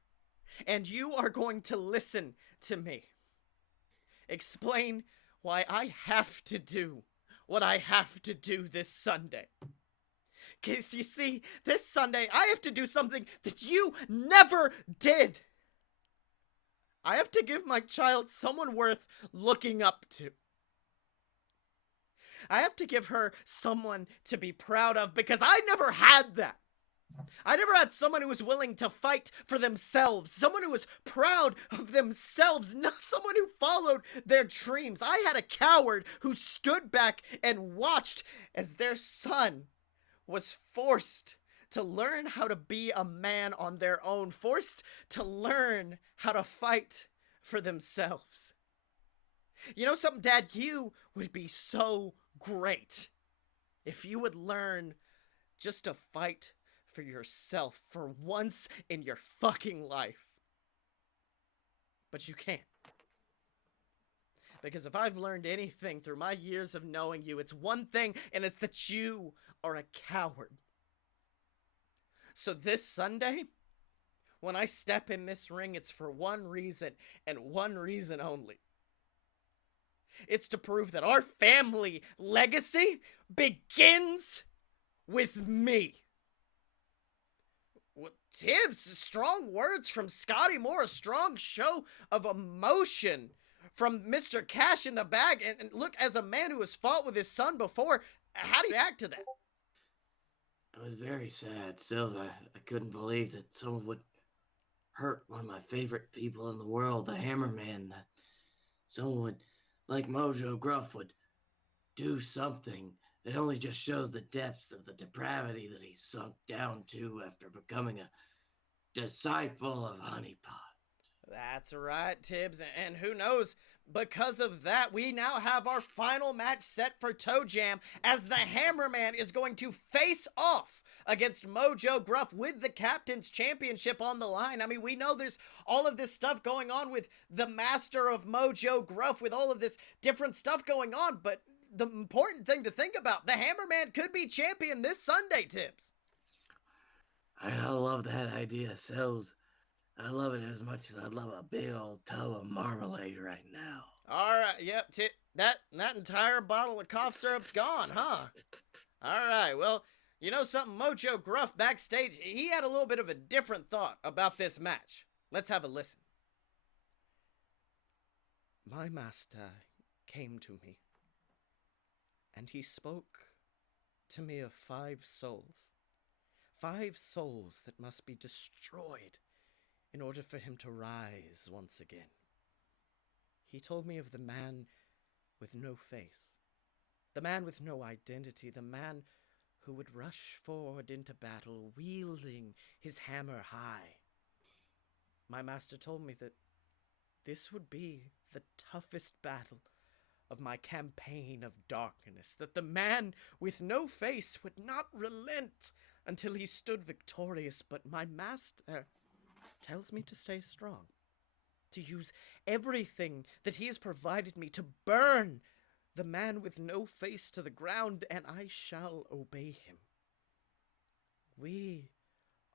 and you are going to listen to me. Explain why I have to do what I have to do this Sunday. Because you see, this Sunday, I have to do something that you never did. I have to give my child someone worth looking up to. I have to give her someone to be proud of because I never had that. I never had someone who was willing to fight for themselves, someone who was proud of themselves, not someone who followed their dreams. I had a coward who stood back and watched as their son was forced to learn how to be a man on their own, forced to learn how to fight for themselves. You know something, Dad? You would be so great if you would learn just to fight for yourself for once in your fucking life. But you can't. Because if I've learned anything through my years of knowing you, it's one thing, and it's that you are a coward. So this Sunday, when I step in this ring, it's for one reason, and one reason only. It's to prove that our family legacy begins with me. Well, Tibbs, strong words from Scotty Moore, a strong show of emotion from Mr. Cash in the Bag. And look, as a man who has fought with his son before, how do you react to that? It was very sad. Still, I couldn't believe that someone would hurt one of my favorite people in the world, the Hammerman. That someone would, like Mojo Gruff, would do something that only just shows the depths of the depravity that he sunk down to after becoming a disciple of Honeypot. That's right, Tibbs. And who knows, because of that, we now have our final match set for Toe Jam as the Hammerman is going to face off against Mojo Gruff with the Captain's Championship on the line. I mean, we know there's all of this stuff going on with the Master of Mojo Gruff, with all of this different stuff going on, but the important thing to think about, the Hammerman could be champion this Sunday, Tibbs. I love that idea, Sills. I love it as much as I love a big old tub of marmalade right now. All right, yep, that entire bottle of cough syrup's gone, huh? All right, well, you know something, Mojo Gruff backstage, he had a little bit of a different thought about this match. Let's have a listen. My master came to me, and he spoke to me of 5 souls. 5 souls that must be destroyed in order for him to rise once again. He told me of the man with no face, the man with no identity, the man who would rush forward into battle wielding his hammer high. My master told me that this would be the toughest battle of my campaign of darkness, that the man with no face would not relent until he stood victorious, but my master tells me to stay strong, to use everything that he has provided me to burn the man with no face to the ground, and I shall obey him. We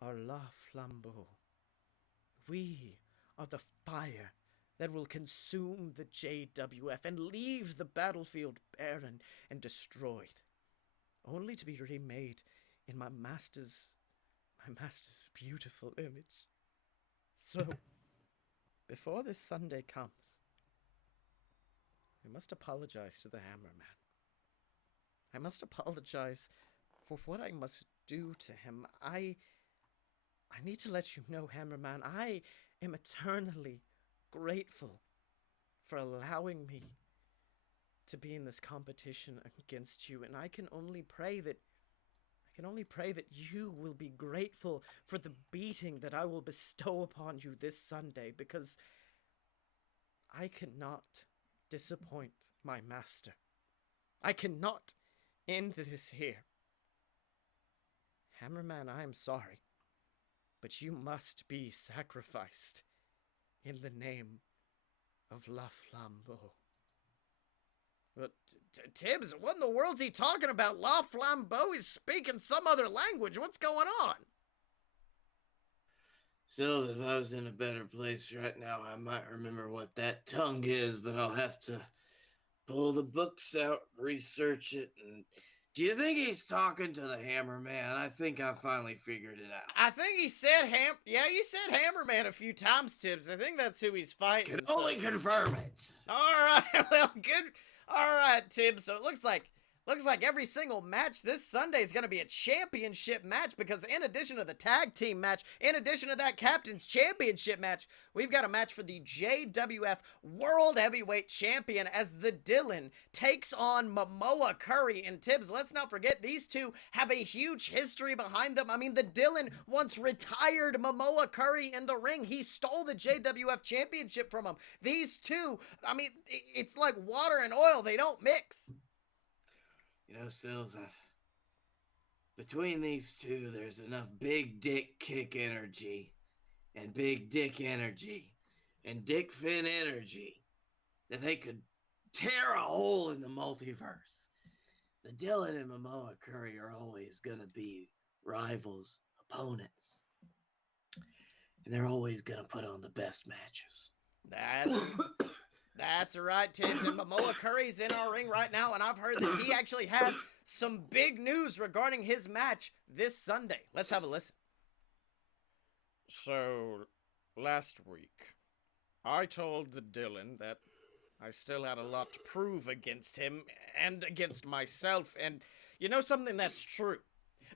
are La Flambeau. We are the fire that will consume the JWF and leave the battlefield barren and destroyed, only to be remade in my master's beautiful image. So, before this Sunday comes, I must apologize to the Hammerman. I must apologize for what I must do to him. I need to let you know, Hammerman, I am eternally grateful for allowing me to be in this competition against you, and I can only pray that you will be grateful for the beating that I will bestow upon you this Sunday, because I cannot disappoint my master. I cannot end this here. Hammerman, I am sorry, but you must be sacrificed in the name of La Flambeau. But Tibbs, what in the world's he talking about? La Flambeau is speaking some other language. What's going on? Still, if I was in a better place right now, I might remember what that tongue is, but I'll have to pull the books out, research it, and... Do you think he's talking to the Hammerman? I think I finally figured it out. I think he said you said Hammerman a few times, Tibbs. I think that's who he's fighting. Can only confirm it. All right, well, good. All right, Tibbs. So it looks like every single match this Sunday is going to be a championship match, because in addition to the tag team match, in addition to that Captain's Championship match, we've got a match for the JWF World Heavyweight Champion as the Dylan takes on Momoa Curry. And Tibbs, let's not forget, these two have a huge history behind them. I mean, the Dylan once retired Momoa Curry in the ring. He stole the JWF Championship from him. These two, I mean, it's like water and oil. They don't mix. You know, Stills, between these two, there's enough big dick kick energy and big dick energy and dick fin energy that they could tear a hole in the multiverse. The Dylan and Momoa Curry are always going to be rivals, opponents. And they're always going to put on the best matches. That's right, Tibbs. And Momoa Curry's in our ring right now, and I've heard that he actually has some big news regarding his match this Sunday. Let's have a listen. So, last week, I told the Dylan that I still had a lot to prove against him and against myself, and you know something, that's true.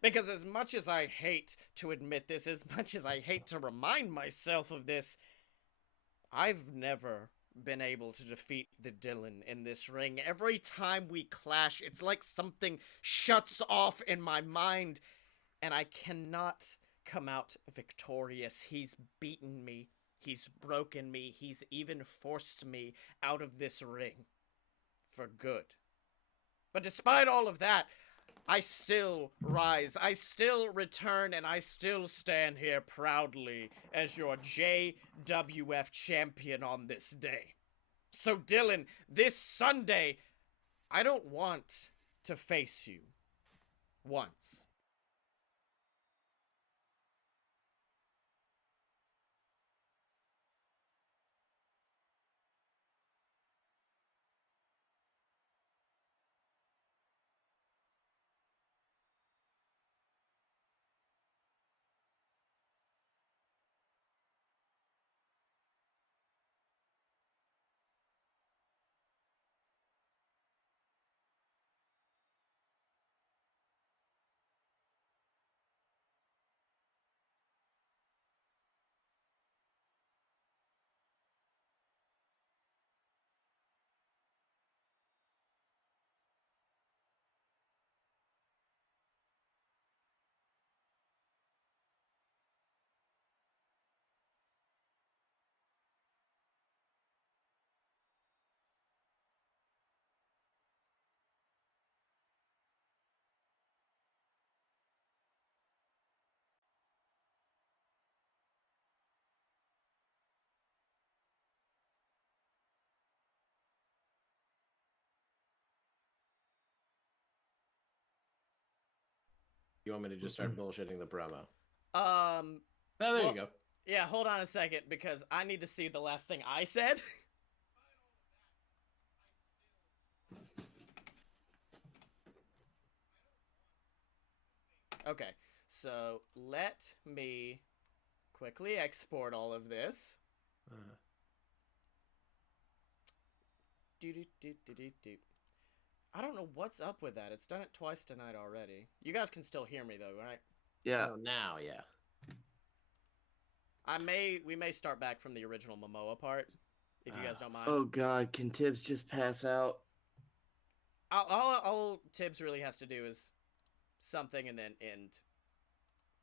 Because as much as I hate to admit this, as much as I hate to remind myself of this, I've never been able to defeat the Dylan in this ring. Every time we clash, it's like something shuts off in my mind, and I cannot come out victorious. He's beaten me. He's broken me. He's even forced me out of this ring. For good. But despite all of that, I still rise. I still return, and I still stand here proudly as your JWF champion on this day. So, Dylan, this Sunday, I don't want to face you once. You want me to just start bullshitting the promo? Oh, there you go. Yeah, hold on a second, because I need to see the last thing I said. Okay, so let me quickly export all of this. I don't know what's up with that. It's done it twice tonight already. You guys can still hear me though, right? Yeah. Oh, now, yeah. We may start back from the original Momoa part, if you guys don't mind. Oh God, can Tibbs just pass out? All Tibbs really has to do is something and then end.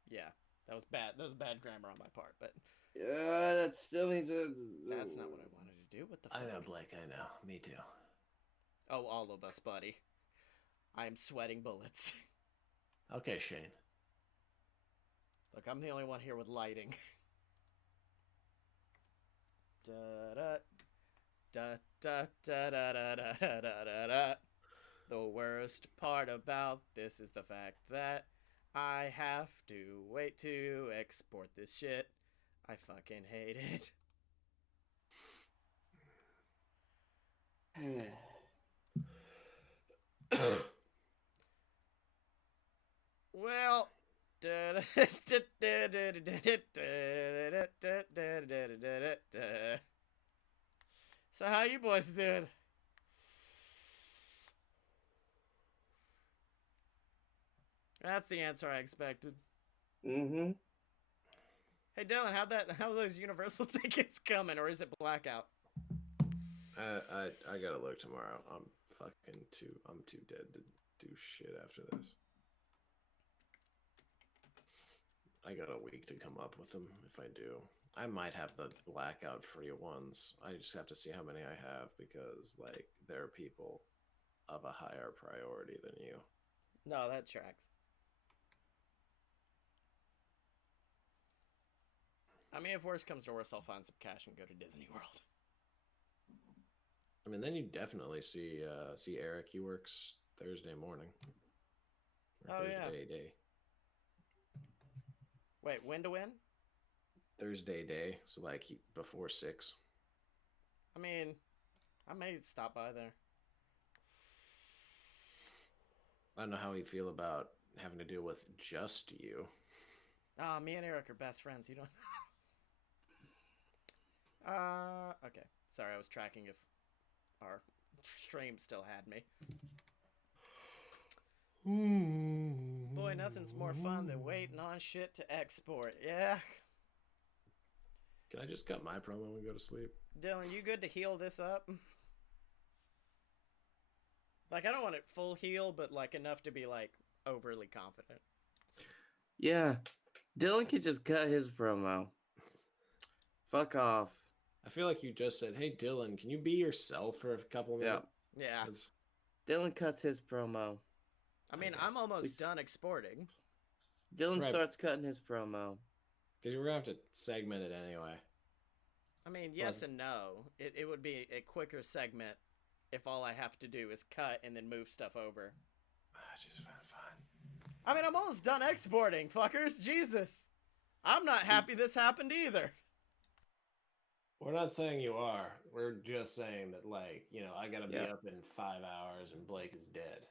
Yeah, that was bad. That was bad grammar on my part, but Yeah, that still means that's not what I wanted to do. What the fuck? I know, Blake. I know. Me too. Oh, all of us, buddy. I am sweating bullets. Okay, Shane. Look, I'm the only one here with lighting. Da da da da da da da da da da. The worst part about this is the fact that I have to wait to export this shit. I fucking hate it. Well, so how you boys doing? That's the answer I expected. Mm-hmm. Hey Dylan, how are those Universal tickets coming, or is it blackout? I gotta look tomorrow. I'm too dead to do shit after this. I got a week to come up with them if I do. I might have the blackout free ones. I just have to see how many I have because like there are people of a higher priority than you. No, that tracks. I mean, if worse comes to worse, I'll find some cash and go to Disney World. I mean, then you definitely see Eric. He works Thursday morning. Or Thursday day. Wait, when to win? Thursday day, so like before 6. I mean, I may stop by there. I don't know how you feel about having to deal with just you. Me and Eric are best friends. You don't. Okay. Sorry, I was tracking if our stream still had me. Boy, nothing's more fun than waiting on shit to export. Yeah. Can I just cut my promo and go to sleep? Dylan, you good to heal this up? Like, I don't want it full heal, but like enough to be like overly confident. Yeah. Dylan can just cut his promo. Fuck off. I feel like you just said, "Hey, Dylan, can you be yourself for a couple Yeah. minutes?" Yeah. That's- Dylan cuts his promo. I mean, Okay. I'm almost done exporting. Dylan Right. starts cutting his promo. Because we're gonna have to segment it anyway. I mean, yes and no. It would be a quicker segment if all I have to do is cut and then move stuff over. Just fine. I mean, I'm almost done exporting, fuckers. Jesus. I'm not happy this happened either. We're not saying you are. We're just saying that, like, you know, I gotta be Yeah. up in 5 hours and Blake is dead.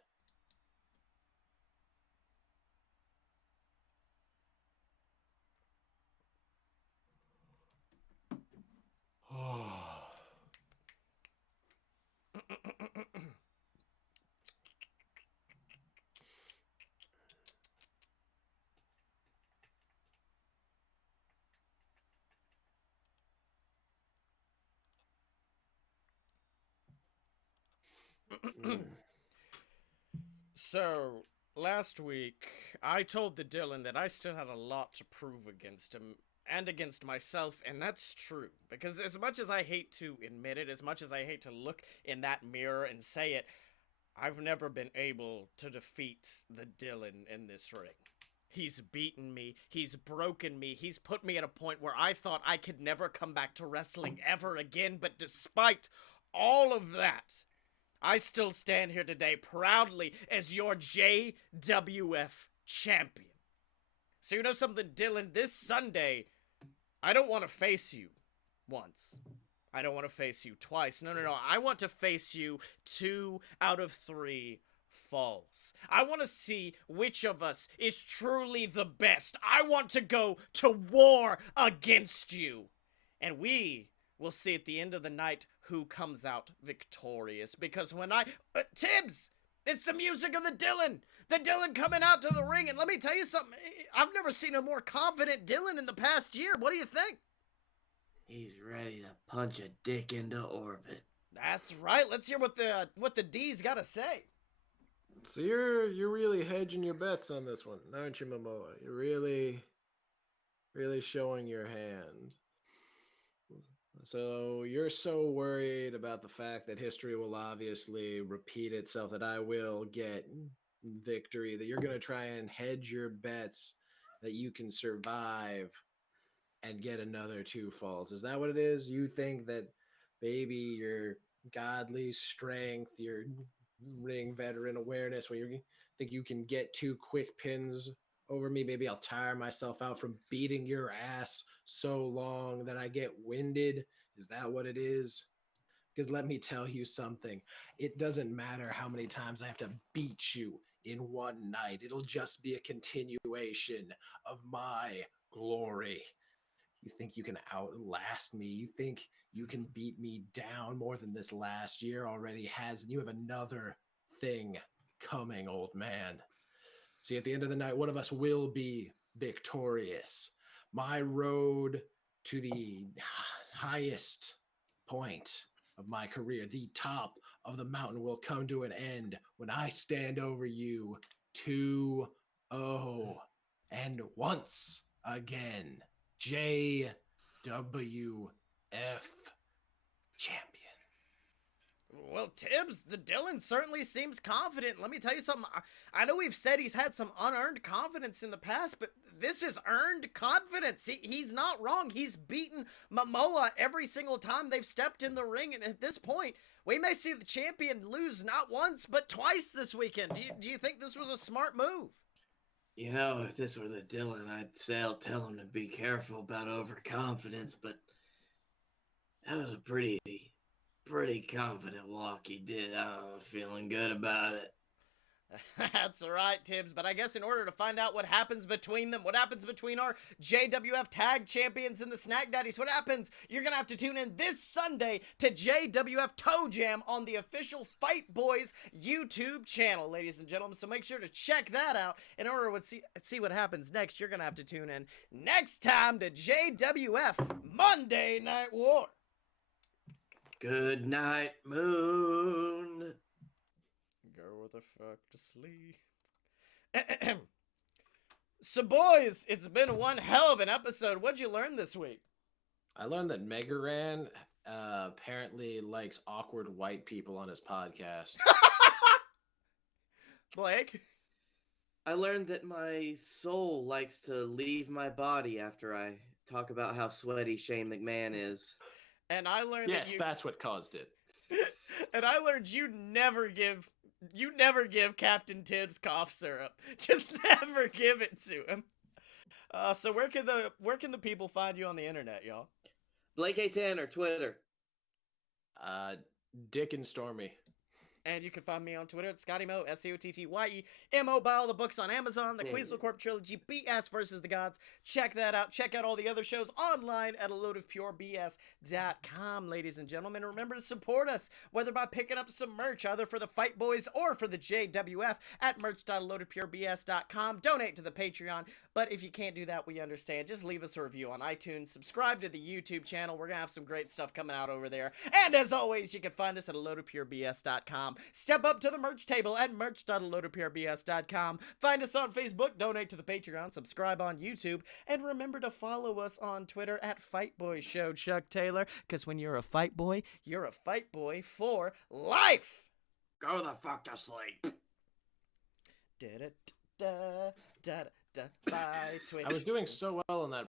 So, last week, I told the Dylan that I still had a lot to prove against him and against myself, and that's true. Because as much as I hate to admit it, as much as I hate to look in that mirror and say it, I've never been able to defeat the Dylan in this ring. He's beaten me, he's broken me, he's put me at a point where I thought I could never come back to wrestling ever again, but despite all of that, I still stand here today proudly as your JWF champion. So you know something, Dylan? This Sunday, I don't want to face you once. I don't want to face you twice. No. I want to face you 2 out of 3 falls. I want to see which of us is truly the best. I want to go to war against you. And we will see at the end of the night who comes out victorious. Because when Tibbs! It's the music of the Dylan! The Dylan coming out to the ring, and let me tell you something. I've never seen a more confident Dylan in the past year. What do you think? He's ready to punch a dick into orbit. That's right. Let's hear what the D's got to say. So you're really hedging your bets on this one, aren't you, Momoa? You're really showing your hand. So you're so worried about the fact that history will obviously repeat itself, that I will get victory, that you're going to try and hedge your bets that you can survive and get another 2 falls. Is that what it is? You think that maybe your godly strength, your ring veteran awareness, when you think you can get 2 quick pins over me, maybe I'll tire myself out from beating your ass so long that I get winded? Is that what it is? Because let me tell you something. It doesn't matter how many times I have to beat you in one night. It'll just be a continuation of my glory. You think you can outlast me? You think you can beat me down more than this last year already has? And you have another thing coming, old man. See, at the end of the night, one of us will be victorious. My road to the highest point of my career, the top of the mountain, will come to an end when I stand over you 2-0 and once again, JWF champion. Well, Tibbs, the Dylan certainly seems confident. Let me tell you something. I know we've said he's had some unearned confidence in the past, but this is earned confidence. He's not wrong. He's beaten Momoa every single time they've stepped in the ring, and at this point, we may see the champion lose not once, but twice this weekend. Do you think this was a smart move? You know, if this were the Dylan, I'd say I'll tell him to be careful about overconfidence, but that was a pretty confident walk he did. I'm feeling good about it. That's all right, Tibbs, but I guess in order to find out what happens between them, what happens between our JWF Tag Champions and the Snack Daddies, what happens, you're going to have to tune in this Sunday to JWF Toe Jam on the official Fight Boys YouTube channel, ladies and gentlemen, so make sure to check that out. In order to see what happens next, you're going to have to tune in next time to JWF Monday Night War. Good night, moon. Go the fuck to sleep. So, boys, it's been one hell of an episode. What'd you learn this week? I learned that Megaran apparently likes awkward white people on his podcast. Blake? I learned that my soul likes to leave my body after I talk about how sweaty Shane McMahon is. And I learned Yes, that you... that's what caused it. And I learned you never give Captain Tibbs cough syrup. Just never give it to him. So where can the people find you on the internet, y'all? Blake A. Tanner, Twitter. Dick and Stormy. And you can find me on Twitter at ScottyMo, SCOTTYEMO. Buy all the books on Amazon, the Queensville Corp trilogy, BS versus the Gods. Check that out. Check out all the other shows online at aloadofpurebs.com, ladies and gentlemen. Remember to support us, whether by picking up some merch, either for the Fight Boys or for the JWF at merch.aloadofpurebs.com. Donate to the Patreon. But if you can't do that, we understand. Just leave us a review on iTunes. Subscribe to the YouTube channel. We're going to have some great stuff coming out over there. And as always, you can find us at aloadofpurebs.com. Step up to the merch table at merch.aloadofpurebs.com. Find us on Facebook, donate to the Patreon, subscribe on YouTube, and remember to follow us on Twitter at Fight Boy Show, Chuck Taylor, because when you're a fight boy, you're a fight boy for life. Go the fuck to sleep. Da-da-da-da-da-da. Bye, Twitch. I was doing so well on that